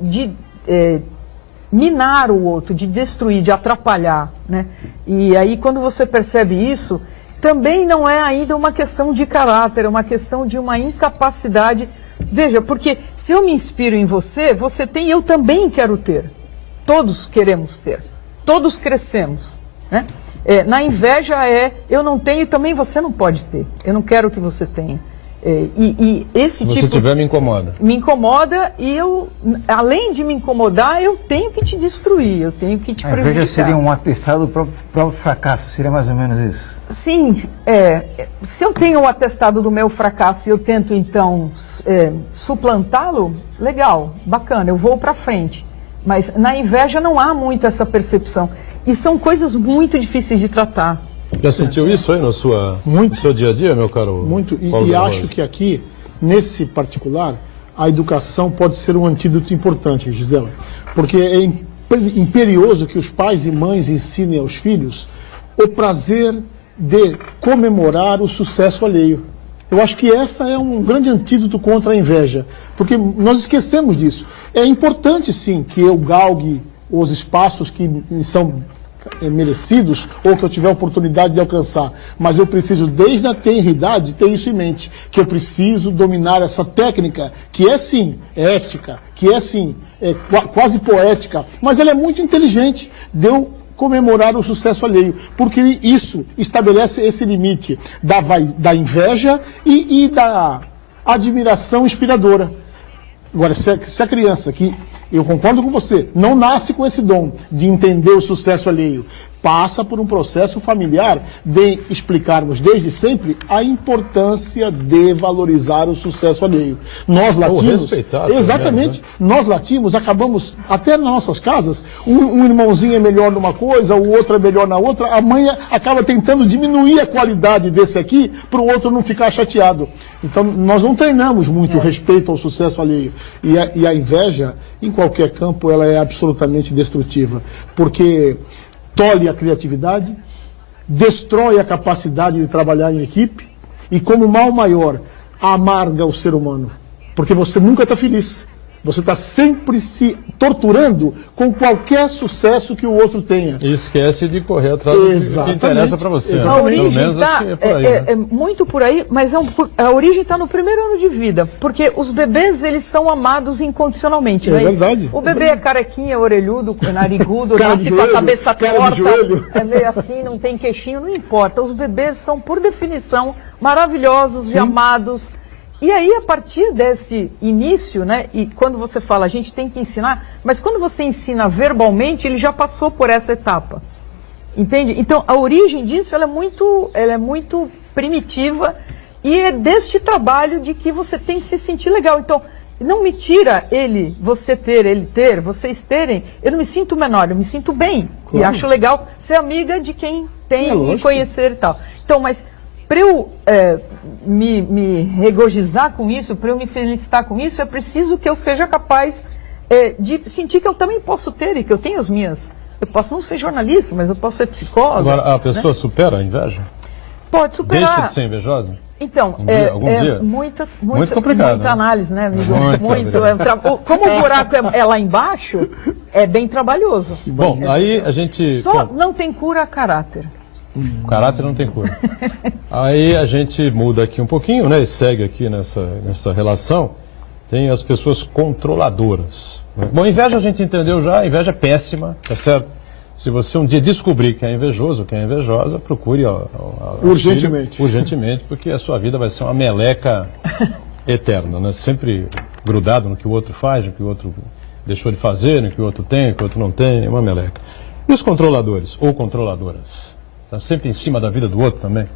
minar o outro, de destruir, de atrapalhar, né? E aí quando você percebe isso, também não é ainda uma questão de caráter, é uma questão de uma incapacidade. Veja, porque se eu me inspiro em você, você tem, eu também quero ter. Todos queremos ter. Todos crescemos, né? Na inveja eu não tenho, também você não pode ter. Eu não quero que você tenha. Esse tipo... Se você tiver, me incomoda. Me incomoda e eu, além de me incomodar, eu tenho que te destruir, eu tenho que te prejudicar. A inveja seria um atestado do próprio fracasso, seria mais ou menos isso? Sim, se eu tenho o atestado do meu fracasso e eu tento, então, suplantá-lo, legal, bacana, eu vou para frente. Mas na inveja não há muito essa percepção. E são coisas muito difíceis de tratar. Já sentiu isso aí no seu dia a dia, meu caro? Muito, e acho que aqui, nesse particular, a educação pode ser um antídoto importante, Gisela. Porque é imperioso que os pais e mães ensinem aos filhos o prazer de comemorar o sucesso alheio. Eu acho que essa é um grande antídoto contra a inveja, porque nós esquecemos disso. É importante, sim, que eu galgue os espaços que são merecidos ou que eu tiver a oportunidade de alcançar, mas eu preciso desde a tenra idade ter isso em mente, que eu preciso dominar essa técnica que é sim ética, que é sim quase poética, mas ela é muito inteligente de eu comemorar o sucesso alheio, porque isso estabelece esse limite da inveja e da admiração inspiradora. Agora, se a criança, que eu concordo com você, não nasce com esse dom de entender o sucesso alheio, passa por um processo familiar de explicarmos desde sempre a importância de valorizar o sucesso alheio. Nós latinos, exatamente, nós latinos acabamos, até nas nossas casas, um irmãozinho é melhor numa coisa, o outro é melhor na outra, a mãe acaba tentando diminuir a qualidade desse aqui para o outro não ficar chateado. Então nós não treinamos muito o respeito ao sucesso alheio. E a inveja, em qualquer campo, ela é absolutamente destrutiva, porque tolhe a criatividade, destrói a capacidade de trabalhar em equipe e, como mal maior, amarga o ser humano. Porque você nunca está feliz. Você está sempre se torturando com qualquer sucesso que o outro tenha. E esquece de correr atrás do que interessa para você. A origem é muito por aí, mas a origem está no primeiro ano de vida. Porque os bebês, eles são amados incondicionalmente. É verdade. O bebê é carequinha, orelhudo, narigudo, nasce com a cabeça torta, é meio assim, não tem queixinho, não importa. Os bebês são, por definição, maravilhosos e amados. E aí, a partir desse início, né, e quando você fala, a gente tem que ensinar, mas quando você ensina verbalmente, ele já passou por essa etapa. Entende? Então, a origem disso, ela é muito primitiva, e é deste trabalho de que você tem que se sentir legal. Então, não me tira vocês terem, eu não me sinto menor, eu me sinto bem. Claro. E acho legal ser amiga de quem tem e conhecer e tal. Então, mas para eu me regozijar com isso, para eu me felicitar com isso, é preciso que eu seja capaz de sentir que eu também posso ter e que eu tenho as minhas. Eu posso não ser jornalista, mas eu posso ser psicóloga. Agora, a pessoa supera a inveja? Pode superar. Deixa de ser invejosa? Então, algum dia? Muita complicado, muita análise, né, amigo? Muito. Como o buraco é lá embaixo, é bem trabalhoso. Bom, aí a gente... Só não tem cura a caráter. O caráter não tem cura. Aí a gente muda aqui um pouquinho, né, e segue aqui nessa relação. Tem as pessoas controladoras. Né? Bom, inveja a gente entendeu já, inveja é péssima, tá certo? Se você um dia descobrir que é invejoso ou que é invejosa, procure urgentemente. Urgentemente, porque a sua vida vai ser uma meleca eterna, né? Sempre grudado no que o outro faz, no que o outro deixou de fazer, no que o outro tem, no que o outro não tem, é uma meleca. E os controladores ou controladoras? Estão sempre em cima da vida do outro também?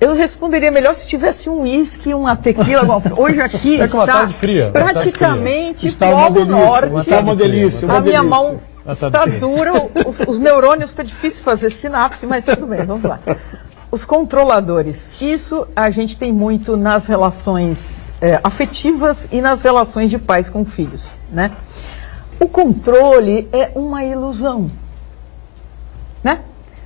Eu responderia melhor se tivesse um uísque, uma tequila. Hoje aqui está tarde fria, praticamente Polo Norte. Está uma delícia. A minha mão está dura, os neurônios está difícil fazer sinapse, mas tudo bem, vamos lá. Os controladores. Isso a gente tem muito nas relações afetivas e nas relações de pais com filhos, né? O controle é uma ilusão, né?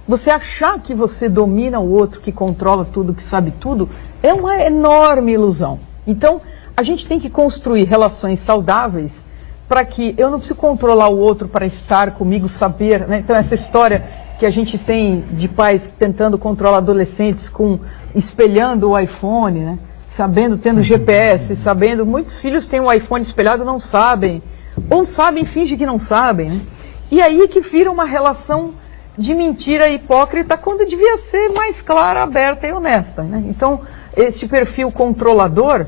Você achar que você domina o outro, que controla tudo, que sabe tudo, é uma enorme ilusão. Então, a gente tem que construir relações saudáveis para que eu não preciso controlar o outro para estar comigo, saber, né? Então, essa história que a gente tem de pais tentando controlar adolescentes espelhando o iPhone, né? Tendo GPS, muitos filhos têm o iPhone espelhado e não sabem, ou sabem, fingem que não sabem, né? E aí que vira uma relação de mentira hipócrita quando devia ser mais clara, aberta e honesta, né? Então, este perfil controlador,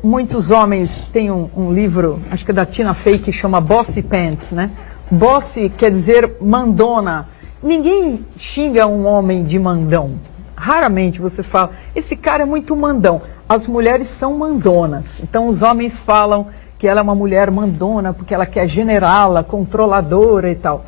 muitos homens têm um livro, acho que é da Tina Fey, que chama Bossy Pants, né? Bossy quer dizer mandona. Ninguém xinga um homem de mandão. Raramente você fala, esse cara é muito mandão. As mulheres são mandonas. Então, os homens falam que ela é uma mulher mandona porque ela quer generá-la, controladora e tal.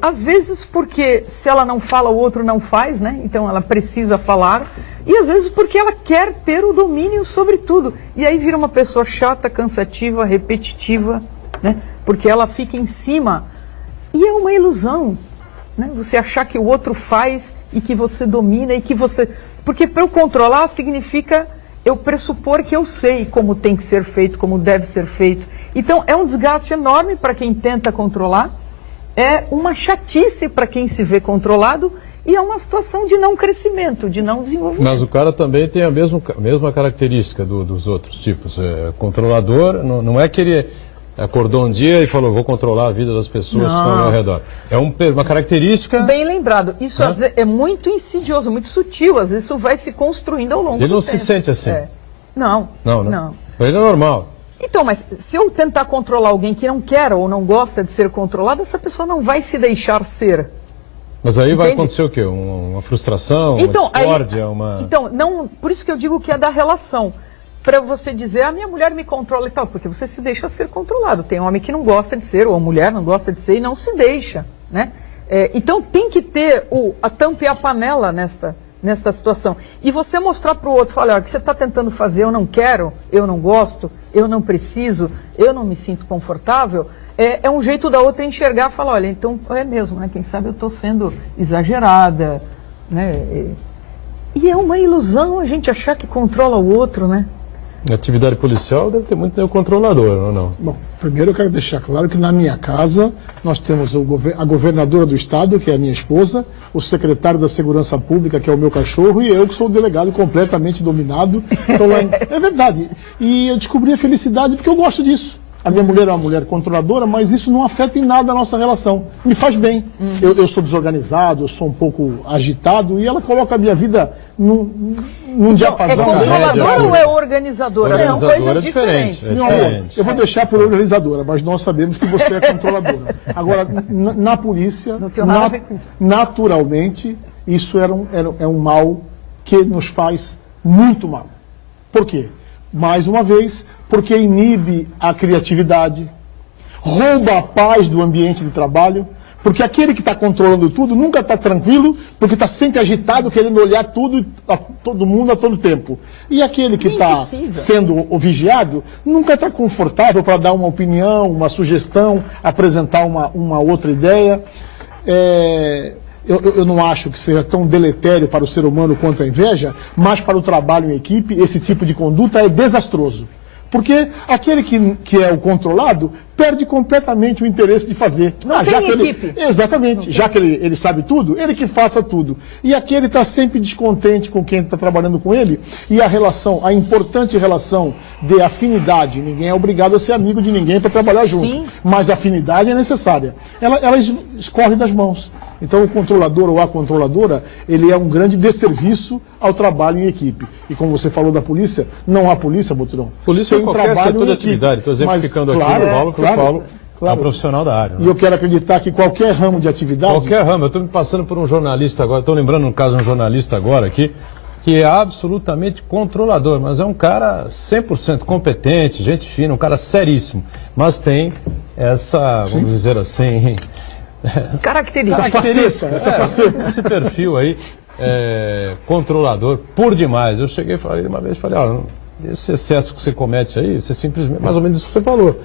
Às vezes porque se ela não fala, o outro não faz, né? Então ela precisa falar. E às vezes porque ela quer ter o domínio sobre tudo. E aí vira uma pessoa chata, cansativa, repetitiva, né? Porque ela fica em cima. E é uma ilusão, né? Você achar que o outro faz e que você domina e que você... Porque para eu controlar significa eu pressupor que eu sei como tem que ser feito, como deve ser feito. Então é um desgaste enorme para quem tenta controlar. É uma chatice para quem se vê controlado e é uma situação de não crescimento, de não desenvolvimento. Mas o cara também tem a mesma característica dos outros tipos. Controlador, não é que ele acordou um dia e falou, vou controlar a vida das pessoas que estão ao meu redor. É uma característica... Bem lembrado. Isso é muito insidioso, muito sutil. Às vezes isso vai se construindo ao longo do tempo. Ele não se sente assim? Não. Ele é normal. Então, mas se eu tentar controlar alguém que não quer ou não gosta de ser controlado, essa pessoa não vai se deixar ser. Mas aí vai acontecer o quê? Uma frustração, uma discórdia, Então, não, por isso que eu digo que é da relação. Para você dizer, a minha mulher me controla e tal, porque você se deixa ser controlado. Tem homem que não gosta de ser, ou a mulher não gosta de ser e não se deixa, né? Então tem que ter a tampa e a panela nesta situação. E você mostrar para o outro, falar, olha, o que você está tentando fazer, eu não quero, eu não gosto, eu não preciso, eu não me sinto confortável, é um jeito da outra enxergar e falar, olha, então é mesmo, né? Quem sabe eu estou sendo exagerada, né? E é uma ilusão a gente achar que controla o outro, né? Na atividade policial deve ter muito controlador, ou não? Bom, primeiro eu quero deixar claro que na minha casa nós temos a governadora do estado, que é a minha esposa, o secretário da Segurança Pública, que é o meu cachorro, e eu que sou o delegado completamente dominado. Então, é verdade. E eu descobri a felicidade porque eu gosto disso. A minha mulher é uma mulher controladora, mas isso não afeta em nada a nossa relação. Me faz bem. Eu sou desorganizado, eu sou um pouco agitado, e ela coloca a minha vida num diapasão. É controladora ou é organizadora? São coisas diferentes. É Meu amor, diferente. eu vou deixar por organizadora, mas nós sabemos que você é controladora. Agora, na polícia, Não tinha nada a ver com isso. naturalmente, isso é um mal que nos faz muito mal. Por quê? Mais uma vez, porque inibe a criatividade, rouba a paz do ambiente de trabalho, porque aquele que está controlando tudo nunca está tranquilo, porque está sempre agitado, querendo olhar tudo, todo mundo a todo tempo. E aquele que está sendo o vigiado nunca está confortável para dar uma opinião, uma sugestão, apresentar uma outra ideia. Eu não acho que seja tão deletério para o ser humano quanto a inveja, mas para o trabalho em equipe, esse tipo de conduta é desastroso. Porque aquele que é o controlado perde completamente o interesse de fazer. Não tem equipe. Exatamente. Já que ele sabe tudo, ele que faça tudo. E aquele está sempre descontente com quem está trabalhando com ele. E a importante relação de afinidade, ninguém é obrigado a ser amigo de ninguém para trabalhar junto. Sim. Mas a afinidade é necessária. Ela escorre das mãos. Então o controlador ou a controladora, ele é um grande desserviço ao trabalho em equipe. E como você falou da polícia, não há polícia, Boturão. Polícia é sem qualquer trabalho setor de em equipe. atividade. Estou exemplificando aqui o Paulo, porque o Paulo é um profissional da área. E eu quero acreditar que qualquer ramo de atividade... Qualquer ramo. Eu estou me passando por um jornalista agora, estou lembrando no caso de um jornalista agora aqui, que é absolutamente controlador, mas é um cara 100% competente, gente fina, um cara seríssimo, mas tem essa, vamos dizer assim... Característica. Essa faceta. Esse perfil aí, controlador por demais. Eu cheguei e falei uma vez, olha, esse excesso que você comete aí, você simplesmente, mais ou menos isso que você falou,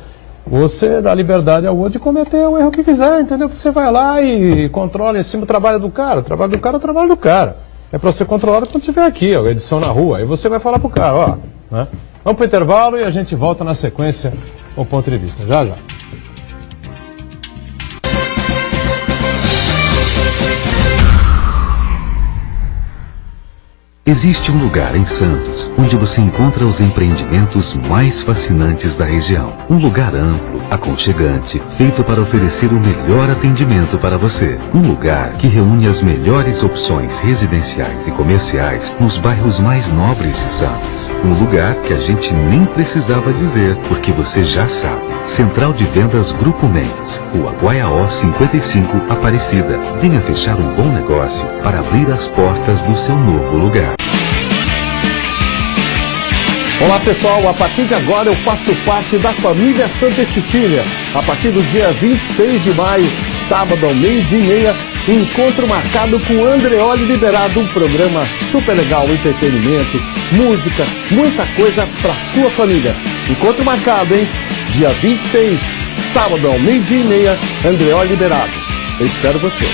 você dá liberdade ao outro de cometer o erro que quiser, entendeu? Porque você vai lá e controla em cima o trabalho do cara. O trabalho do cara é o trabalho do cara. É para ser controlado quando estiver aqui, ó, edição na rua. Aí você vai falar pro cara, ó, né? Vamos pro intervalo e a gente volta na sequência com o ponto de vista. Já, já. Existe um lugar em Santos onde você encontra os empreendimentos mais fascinantes da região. Um lugar amplo, aconchegante, feito para oferecer o melhor atendimento para você. Um lugar que reúne as melhores opções residenciais e comerciais nos bairros mais nobres de Santos. Um lugar que a gente nem precisava dizer, porque você já sabe. Central de Vendas Grupo Mendes, Rua Guaiaó 55, Aparecida. Venha fechar um bom negócio para abrir as portas do seu novo lugar. Olá pessoal, a partir de agora eu faço parte da família Santa Cecília. A partir do dia 26 de maio, sábado ao 12:30, encontro marcado com Andreoli Liberato, um programa super legal, entretenimento, música, muita coisa para sua família. Encontro marcado, hein? Dia 26, sábado ao 12:30, Andreoli Liberato. Eu espero você.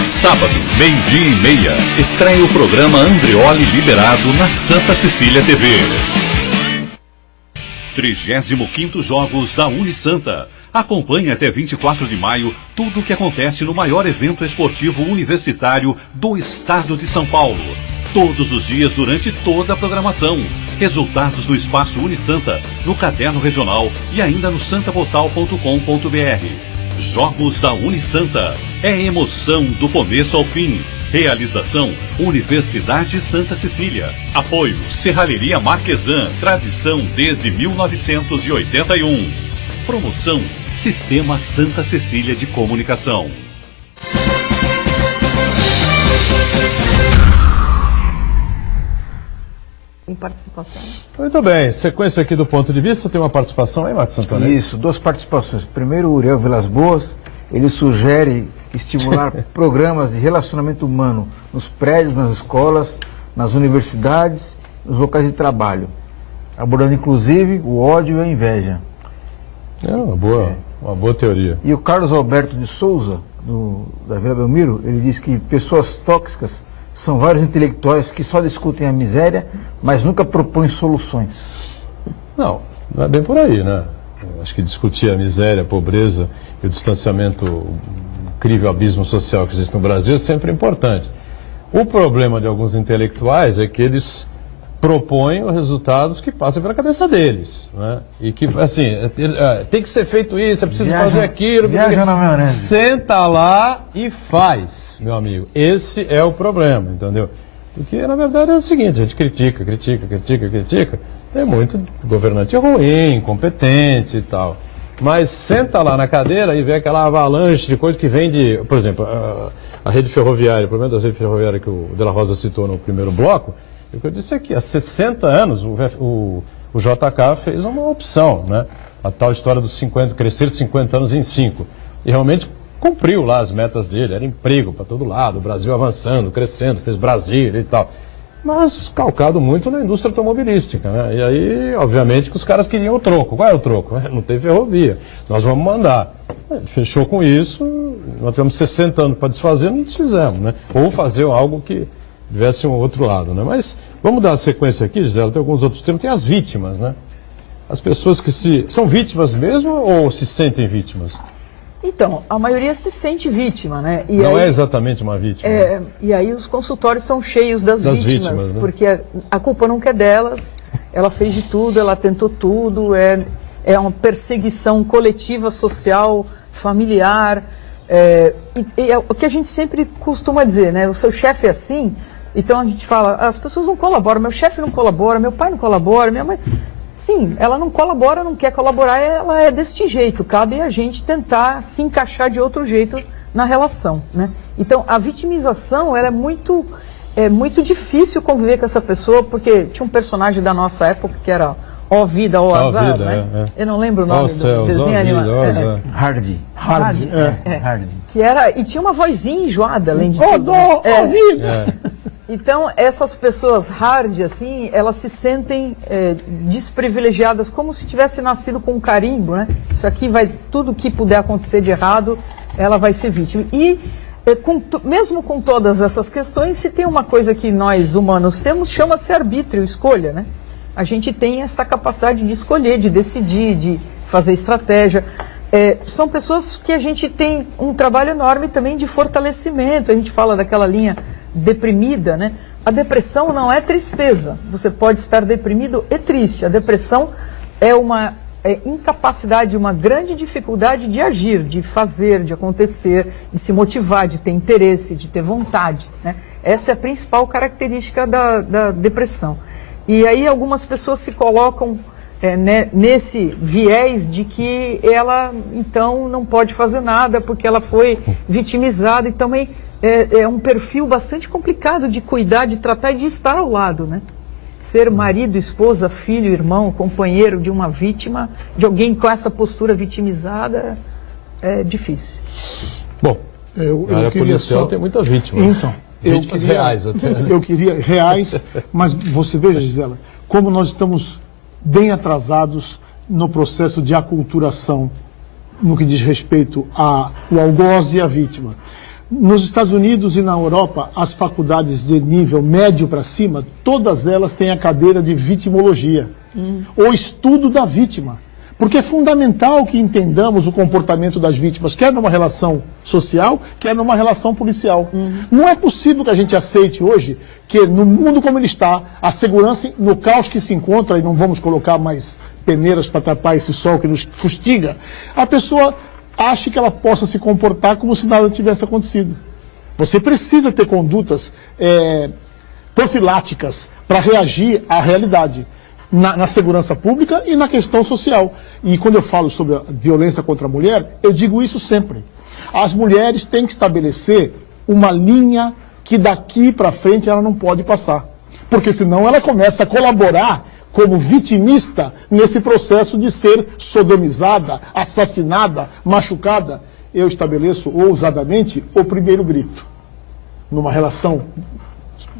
Sábado, 12:30, estreia o programa Andreoli Liberado na Santa Cecília TV. 35º Jogos da Unisanta. Acompanhe até 24 de maio tudo o que acontece no maior evento esportivo universitário do estado de São Paulo. Todos os dias durante toda a programação. Resultados do Espaço Unisanta, no Caderno Regional e ainda no santabotal.com.br. Jogos da Unisanta. É emoção do começo ao fim. Realização Universidade Santa Cecília. Apoio Serralheria Marquesan, tradição desde 1981. Promoção Sistema Santa Cecília de Comunicação. Tem participação. Muito bem, sequência aqui do ponto de vista, tem uma participação aí, Marcos Antônio? Isso, duas participações. Primeiro, o Uriel Vilas Boas, ele sugere estimular programas de relacionamento humano nos prédios, nas escolas, nas universidades, nos locais de trabalho, abordando inclusive o ódio e a inveja. É uma boa teoria. E o Carlos Alberto de Souza, da Vila Belmiro, ele diz que pessoas tóxicas são vários intelectuais que só discutem a miséria, mas nunca propõem soluções. Não é bem por aí, né? Eu acho que discutir a miséria, a pobreza e o distanciamento, o incrível abismo social que existe no Brasil é sempre importante. O problema de alguns intelectuais é que eles propõem resultados que passam pela cabeça deles, né? E que, assim, tem que ser feito isso, é preciso fazer aquilo. Senta lá e faz, meu amigo. Esse é o problema, entendeu? Porque, na verdade, é o seguinte, a gente critica. Tem muito governante ruim, incompetente e tal. Mas senta lá na cadeira e vê aquela avalanche de coisas que vem de... Por exemplo, a rede ferroviária, o problema da rede ferroviária que o De La Rosa citou no primeiro bloco, é o que eu disse aqui, há 60 anos o JK fez uma opção, né? A tal história dos 50, crescer 50 anos em 5. E realmente cumpriu lá as metas dele, era emprego para todo lado, o Brasil avançando, crescendo, fez Brasília e tal. Mas calcado muito na indústria automobilística, né? E aí, obviamente, que os caras queriam o troco. Qual é o troco? Não tem ferrovia. Nós vamos mandar. Fechou com isso, nós tivemos 60 anos para desfazer, não desfizemos, né? Ou fazer algo que tivesse um outro lado, né? Mas vamos dar a sequência aqui, Gisela, tem alguns outros temas. Tem as vítimas, né? As pessoas que são vítimas mesmo ou se sentem vítimas? Então, a maioria se sente vítima, né? E não aí, é exatamente uma vítima. E aí os consultórios estão cheios das vítimas, né? Porque a culpa nunca é delas, ela fez de tudo, ela tentou tudo, é uma perseguição coletiva, social, familiar. É o que a gente sempre costuma dizer, né? O seu chefe é assim, então a gente fala, as pessoas não colaboram, meu chefe não colabora, meu pai não colabora, minha mãe... Sim, ela não colabora, não quer colaborar, ela é deste jeito. Cabe a gente tentar se encaixar de outro jeito na relação, né? Então, a vitimização, ela é muito difícil conviver com essa pessoa, porque tinha um personagem da nossa época que era Ó Vida, Ó Azar, né? Eu não lembro o nome do desenho animado. Hardy. Que era, e tinha uma vozinha enjoada, além de tudo. Ó Vida! Então, essas pessoas hard, assim, elas se sentem desprivilegiadas, como se tivesse nascido com um carimbo, né? Isso aqui tudo que puder acontecer de errado, ela vai ser vítima. E, mesmo com todas essas questões, se tem uma coisa que nós humanos temos, chama-se arbítrio, escolha, né? A gente tem essa capacidade de escolher, de decidir, de fazer estratégia. São pessoas que a gente tem um trabalho enorme também de fortalecimento. A gente fala daquela linha deprimida, né? A depressão não é tristeza. Você pode estar deprimido e triste. A depressão é uma incapacidade, uma grande dificuldade de agir, de fazer, de acontecer, de se motivar, de ter interesse, de ter vontade, né? Essa é a principal característica da depressão. E aí algumas pessoas se colocam nesse viés de que ela, então, não pode fazer nada porque ela foi vitimizada e também é um perfil bastante complicado de cuidar, de tratar e de estar ao lado, né? Ser marido, esposa, filho, irmão, companheiro de uma vítima, de alguém com essa postura vitimizada, é difícil. Bom, eu a policial tem muita vítima. Então, vítimas reais até. Eu queria reais, mas você veja, Gisela, como nós estamos bem atrasados no processo de aculturação no que diz respeito ao algoz e à vítima. Nos Estados Unidos e na Europa, as faculdades de nível médio para cima, todas elas têm a cadeira de vitimologia, o estudo da vítima. Porque é fundamental que entendamos o comportamento das vítimas, quer numa relação social, quer numa relação policial. Não é possível que a gente aceite hoje que no mundo como ele está, a segurança no caos que se encontra, e não vamos colocar mais peneiras para tapar esse sol que nos fustiga, a pessoa ache que ela possa se comportar como se nada tivesse acontecido. Você precisa ter condutas profiláticas para reagir à realidade. Na segurança pública e na questão social. E quando eu falo sobre a violência contra a mulher, eu digo isso sempre. As mulheres têm que estabelecer uma linha que daqui para frente ela não pode passar. Porque senão ela começa a colaborar como vitimista nesse processo de ser sodomizada, assassinada, machucada. Eu estabeleço ousadamente o primeiro grito. Numa relação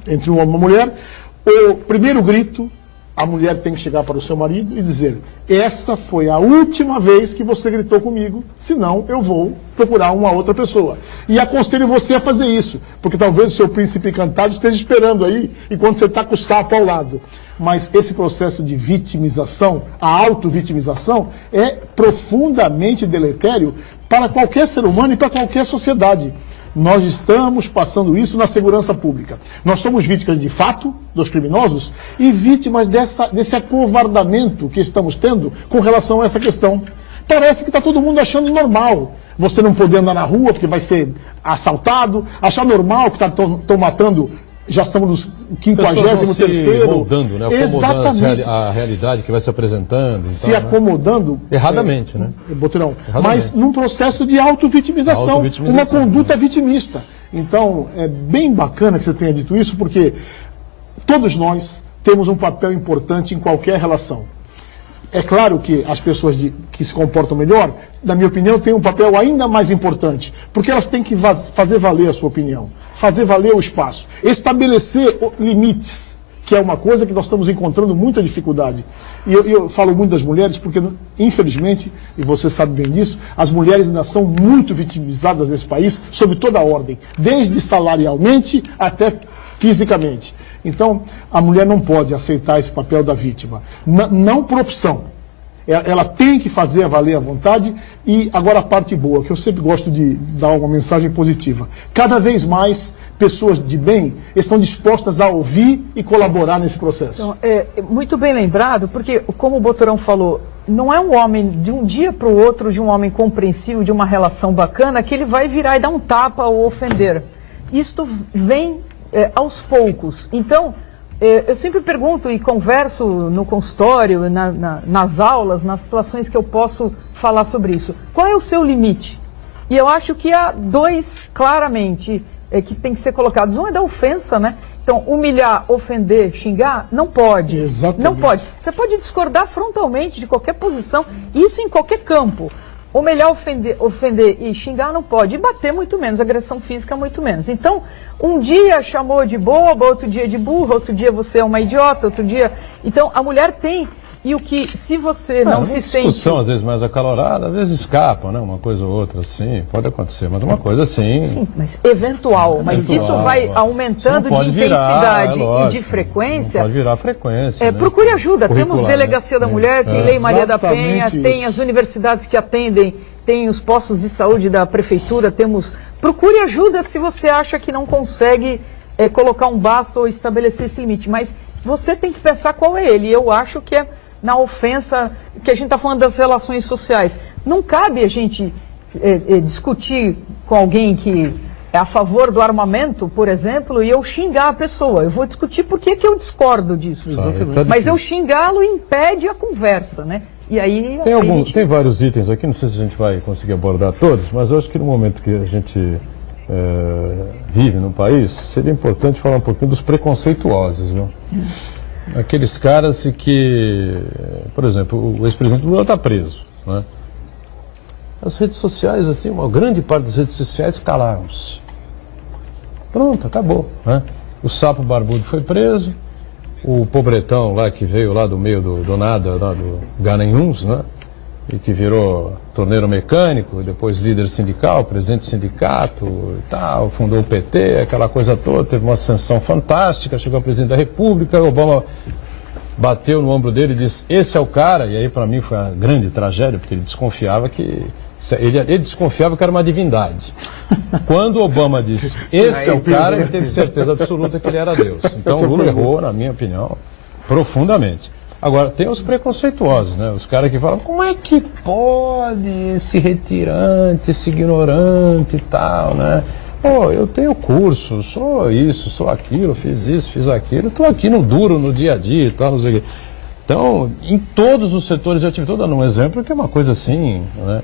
entre um homem e uma mulher, o primeiro grito, a mulher tem que chegar para o seu marido e dizer: essa foi a última vez que você gritou comigo, senão eu vou procurar uma outra pessoa. E aconselho você a fazer isso, porque talvez o seu príncipe encantado esteja esperando aí, enquanto você está com o sapo ao lado. Mas esse processo de vitimização, a auto-vitimização, é profundamente deletério para qualquer ser humano e para qualquer sociedade. Nós estamos passando isso na segurança pública. Nós somos vítimas de fato dos criminosos e vítimas desse acovardamento que estamos tendo com relação a essa questão. Parece que está todo mundo achando normal você não poder andar na rua porque vai ser assaltado, achar normal que estão matando. Já estamos no 53º. Moldando, né? Exatamente. A realidade que vai se apresentando. Se acomodando. Erradamente, né? Boturão. Mas num processo de auto-vitimização, uma conduta vitimista. Então, é bem bacana que você tenha dito isso, porque todos nós temos um papel importante em qualquer relação. É claro que as pessoas que se comportam melhor, na minha opinião, têm um papel ainda mais importante, porque elas têm que fazer valer a sua opinião, fazer valer o espaço, estabelecer limites, que é uma coisa que nós estamos encontrando muita dificuldade. E eu falo muito das mulheres, porque, infelizmente, e você sabe bem disso, as mulheres ainda são muito vitimizadas nesse país, sob toda a ordem, desde salarialmente até fisicamente. Então, a mulher não pode aceitar esse papel da vítima, não por opção. Ela tem que fazer valer a vontade. E agora a parte boa, que eu sempre gosto de dar uma mensagem positiva. Cada vez mais pessoas de bem estão dispostas a ouvir e colaborar nesse processo. Então, muito bem lembrado, porque, como o Boturão falou, não é um homem de um dia para o outro, de um homem compreensivo, de uma relação bacana, que ele vai virar e dar um tapa ou ofender. Isto vem aos poucos. Então, eu sempre pergunto e converso no consultório, nas aulas, nas situações que eu posso falar sobre isso. Qual é o seu limite? E eu acho que há dois, claramente, que tem que ser colocados. Um é da ofensa, né? Então, humilhar, ofender, xingar, não pode. Exatamente. Não pode. Você pode discordar frontalmente de qualquer posição, isso em qualquer campo. Humilhar, ofender e xingar não pode. E bater muito menos, agressão física muito menos. Então, um dia chamou de boba, outro dia de burra, outro dia você é uma idiota, outro dia... Então, a mulher tem... E o que, se você não se sente... discussão, às vezes, mais acalorada, às vezes escapa, né? Uma coisa ou outra, assim, pode acontecer. Mas uma coisa assim... Sim, mas eventual. Mas isso vai aumentando de intensidade e de frequência. Não pode virar frequência. Né? Procure ajuda. Temos Delegacia da Mulher, tem Lei Maria da Penha, tem as universidades que atendem, tem os postos de saúde da prefeitura, temos... Procure ajuda se você acha que não consegue colocar um basta ou estabelecer esse limite. Mas você tem que pensar qual é ele. Eu acho que é na ofensa, que a gente está falando das relações sociais. Não cabe a gente discutir com alguém que é a favor do armamento, por exemplo, e eu xingar a pessoa. Eu vou discutir por que eu discordo disso. Mas eu xingá-lo impede a conversa, né? E aí... Tem vários itens aqui, não sei se a gente vai conseguir abordar todos, mas eu acho que no momento que a gente vive no país, seria importante falar um pouquinho dos preconceituosos, viu? Aqueles caras que, por exemplo, o ex-presidente Lula está preso, né? As redes sociais, assim, uma grande parte das redes sociais calaram-se. Pronto, acabou, né? O sapo barbudo foi preso, o pobretão lá que veio lá do meio do nada, lá do Garanhuns, né? E que virou torneiro mecânico, depois líder sindical, presidente do sindicato e tal, fundou o PT, aquela coisa toda, teve uma ascensão fantástica, chegou a presidente da República, Obama bateu no ombro dele e disse, esse é o cara, e aí para mim foi uma grande tragédia, porque ele desconfiava que era uma divindade. Quando Obama disse, esse é o cara, ele teve certeza absoluta que ele era Deus. Então o Lula errou, na minha opinião, profundamente. Agora, tem os preconceituosos, né? Os caras que falam, como é que pode esse retirante, esse ignorante e tal, né? Pô, eu tenho curso, sou isso, sou aquilo, fiz isso, fiz aquilo, estou aqui no duro, no dia a dia e tal, não sei o quê. Então, em todos os setores de atividade, estou dando um exemplo que é uma coisa assim, né?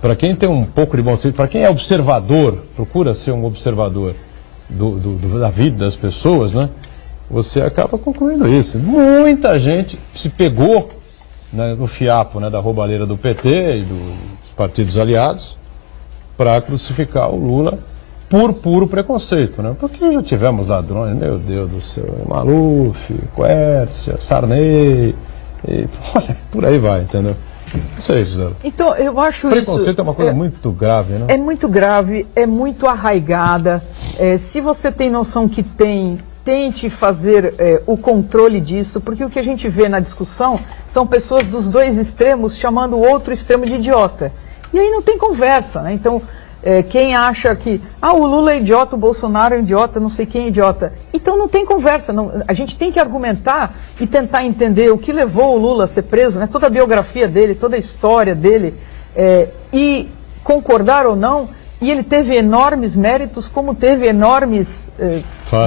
Para quem tem um pouco de bom senso, para quem é observador, procura ser um observador da vida das pessoas, né? Você acaba concluindo isso. Muita gente se pegou, né, no fiapo, né, da roubalheira do PT e dos partidos aliados para crucificar o Lula por puro preconceito, né? Porque já tivemos ladrões, meu Deus do céu, Maluf, Quércia, Sarney, e, olha, por aí vai, entendeu? Isso aí, Gisela. Então, eu acho preconceito é uma coisa muito grave, né? É muito grave, é muito arraigada. Se você tem noção que tente fazer o controle disso, porque o que a gente vê na discussão são pessoas dos dois extremos chamando o outro extremo de idiota. E aí não tem conversa, né? Então, Quem acha que o Lula é idiota, o Bolsonaro é idiota, não sei quem é idiota. Então não tem conversa, a gente tem que argumentar e tentar entender o que levou o Lula a ser preso, né? Toda a biografia dele, toda a história dele, e concordar ou não, e ele teve enormes méritos, como teve enormes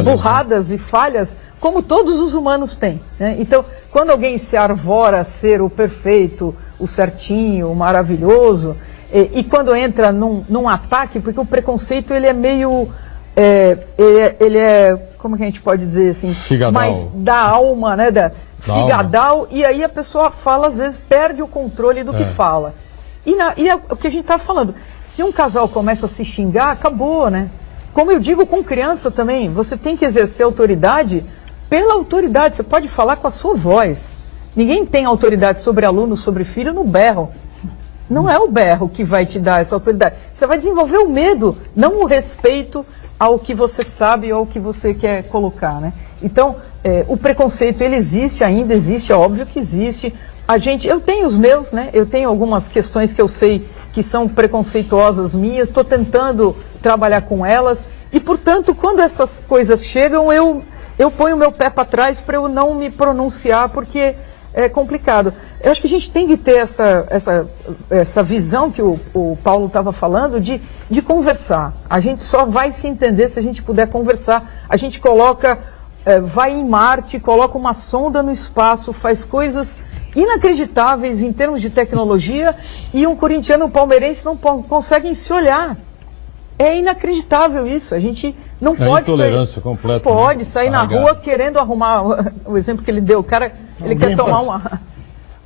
burradas, né? E falhas, como todos os humanos têm, né? Então, quando alguém se arvora a ser o perfeito, o certinho, o maravilhoso, e quando entra num ataque, porque o preconceito ele é meio, ele é, como que a gente pode dizer assim, figadal. Mais da alma, né, figadal, e aí a pessoa fala, às vezes perde o controle do que fala. E o que a gente está falando, se um casal começa a se xingar, acabou, né? Como eu digo com criança também, você tem que exercer autoridade pela autoridade, você pode falar com a sua voz. Ninguém tem autoridade sobre aluno, sobre filho no berro. Não é o berro que vai te dar essa autoridade. Você vai desenvolver o medo, não o respeito ao que você sabe ou ao que você quer colocar, né? Então, o preconceito, ele existe, ainda existe, é óbvio que existe. Eu tenho os meus, né? Eu tenho algumas questões que eu sei que são preconceituosas minhas, estou tentando trabalhar com elas. E, portanto, quando essas coisas chegam, eu ponho o meu pé para trás para eu não me pronunciar, porque é complicado. Eu acho que a gente tem que ter essa visão que o Paulo estava falando de conversar. A gente só vai se entender se a gente puder conversar. A gente vai em Marte, coloca uma sonda no espaço, faz coisas inacreditáveis em termos de tecnologia, e um corintiano e um palmeirense não conseguem se olhar. É inacreditável isso. A gente não pode intolerância completa. Pode sair na rua querendo arrumar o exemplo que ele deu. O cara, ele quer tomar uma...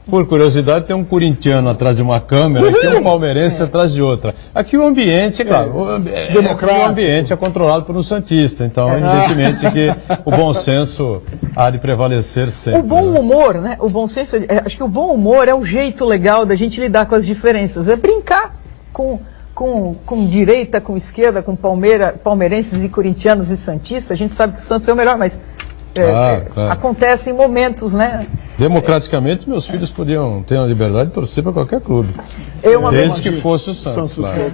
Por curiosidade, tem um corintiano atrás de uma câmera e tem um palmeirense atrás de outra. Aqui o ambiente, claro, democrático. O ambiente é controlado por um santista, então evidentemente que o bom senso há de prevalecer sempre. O bom humor, né? O bom senso, acho que o bom humor é o jeito legal da gente lidar com as diferenças, é brincar com direita, com esquerda, com palmeirenses e corintianos e santistas. A gente sabe que o Santos é o melhor, mas claro. Acontece em momentos, né? Democraticamente, meus filhos podiam ter a liberdade de torcer para qualquer clube. Desde que fosse o Santos, claro.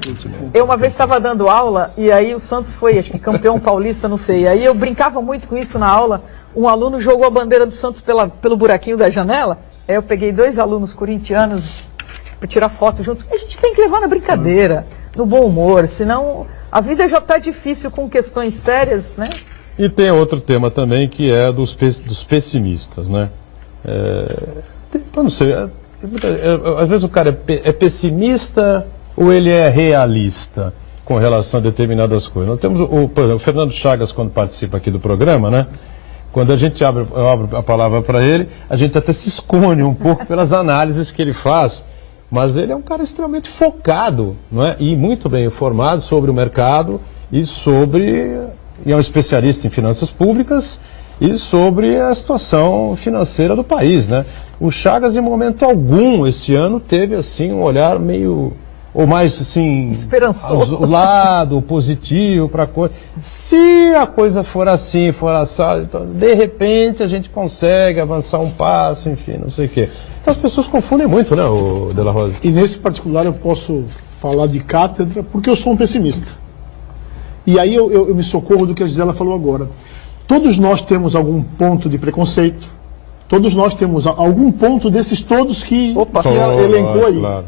Eu uma vez estava dando aula e aí o Santos foi, acho que campeão paulista, não sei. Aí eu brincava muito com isso na aula. Um aluno jogou a bandeira do Santos pelo buraquinho da janela. Aí eu peguei 2 alunos corintianos para tirar foto junto. A gente tem que levar na brincadeira, no bom humor, senão a vida já está difícil com questões sérias, né? E tem outro tema também que é dos pessimistas, né? Eu não sei, às vezes o cara é pessimista ou ele é realista com relação a determinadas coisas. Nós temos, por exemplo, o Fernando Chagas, quando participa aqui do programa, né? Quando eu abro a palavra para ele, a gente até se esconde um pouco pelas análises que ele faz, mas ele é um cara extremamente focado, não é? E muito bem informado sobre o mercado e é um especialista em finanças públicas e sobre a situação financeira do país, né? O Chagas, em momento algum, esse ano, teve, assim, um olhar meio, ou mais, assim... esperançoso. Lado, positivo para a coisa. Se a coisa for assim, for assado, então, de repente a gente consegue avançar um passo, enfim, não sei o quê. Então as pessoas confundem muito, né, o De La Rosa? E nesse particular eu posso falar de cátedra, porque eu sou um pessimista. E aí eu me socorro do que a Gisela falou agora. Todos nós temos algum ponto de preconceito, todos nós temos algum ponto desses todos que ela elencou aí. Claro.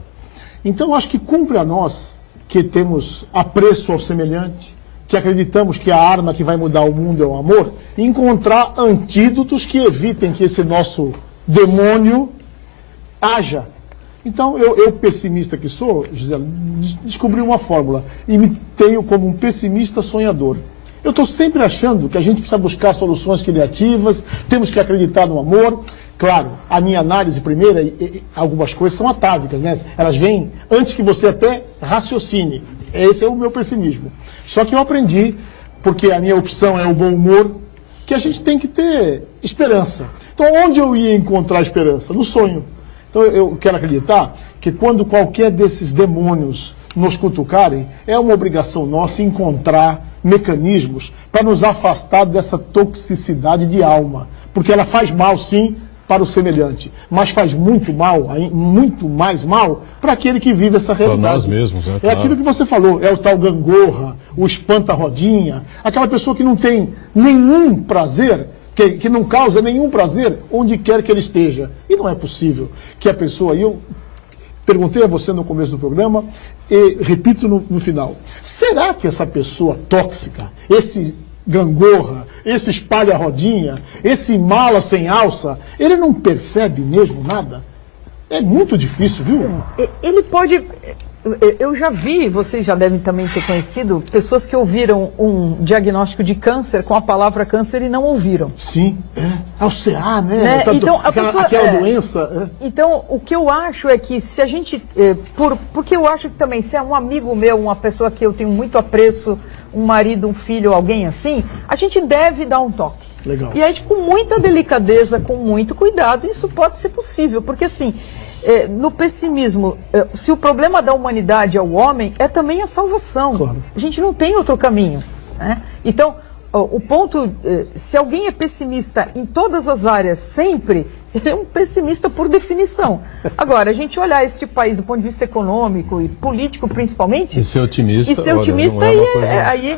Então acho que cumpre a nós, que temos apreço ao semelhante, que acreditamos que a arma que vai mudar o mundo é o amor, encontrar antídotos que evitem que esse nosso demônio haja. Então, eu pessimista que sou, Gisela, descobri uma fórmula e me tenho como um pessimista sonhador. Eu estou sempre achando que a gente precisa buscar soluções criativas, temos que acreditar no amor. Claro, a minha análise primeira, algumas coisas são atávicas, né? Elas vêm antes que você até raciocine. Esse é o meu pessimismo. Só que eu aprendi, porque a minha opção é o bom humor, que a gente tem que ter esperança. Então, onde eu ia encontrar esperança? No sonho. Então, eu quero acreditar que quando qualquer desses demônios nos cutucarem, é uma obrigação nossa encontrar mecanismos para nos afastar dessa toxicidade de alma. Porque ela faz mal, sim, para o semelhante, mas faz muito mal, muito mais mal, para aquele que vive essa realidade. Para nós mesmos, né? É aquilo que você falou, é o tal gangorra, o espanta-rodinha, aquela pessoa que não tem nenhum prazer, que não causa nenhum prazer onde quer que ele esteja. E não é possível que a pessoa, eu perguntei a você no começo do programa e repito no final, será que essa pessoa tóxica, esse gangorra, esse espalha-rodinha, esse mala sem alça, ele não percebe mesmo nada? É muito difícil, viu? Ele pode... Eu já vi, vocês já devem também ter conhecido, pessoas que ouviram um diagnóstico de câncer com a palavra câncer e não ouviram. Sim, é o CA, né? Então, aquela doença. Então, o que eu acho é que se a gente... porque eu acho que também, se é um amigo meu, uma pessoa que eu tenho muito apreço, um marido, um filho, alguém assim, a gente deve dar um toque. Legal. E aí, com muita delicadeza, com muito cuidado, isso pode ser possível, porque assim... no pessimismo, se o problema da humanidade é o homem, é também a salvação. Claro. A gente não tem outro caminho, né? Então, o ponto, se alguém é pessimista em todas as áreas sempre, ele é um pessimista por definição. Agora, a gente olhar este país do ponto de vista econômico e político principalmente... E ser otimista, aí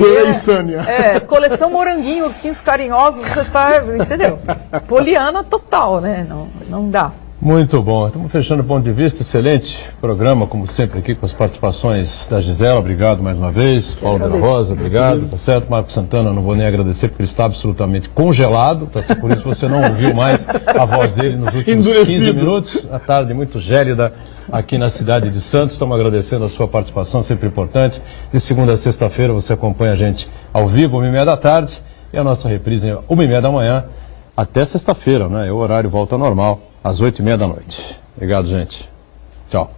deu a insânia. Coleção Moranguinho, ursinhos carinhosos, você tá, entendeu? Poliana total, né? Não dá. Muito bom. Estamos fechando o ponto de vista. Excelente programa, como sempre, aqui com as participações da Gisela. Obrigado mais uma vez. Paulo Della Rosa, obrigado. Tá certo? Marco Santana, não vou nem agradecer porque ele está absolutamente congelado. Tá certo? Por isso você não ouviu mais a voz dele nos últimos 15 minutos. A tarde muito gélida aqui na cidade de Santos. Estamos agradecendo a sua participação, sempre importante. De segunda a sexta-feira você acompanha a gente ao vivo, 1h30 da tarde. E a nossa reprise 1h30 da manhã até sexta-feira, né? O horário volta ao normal, às 8h30 da noite. Obrigado, gente. Tchau.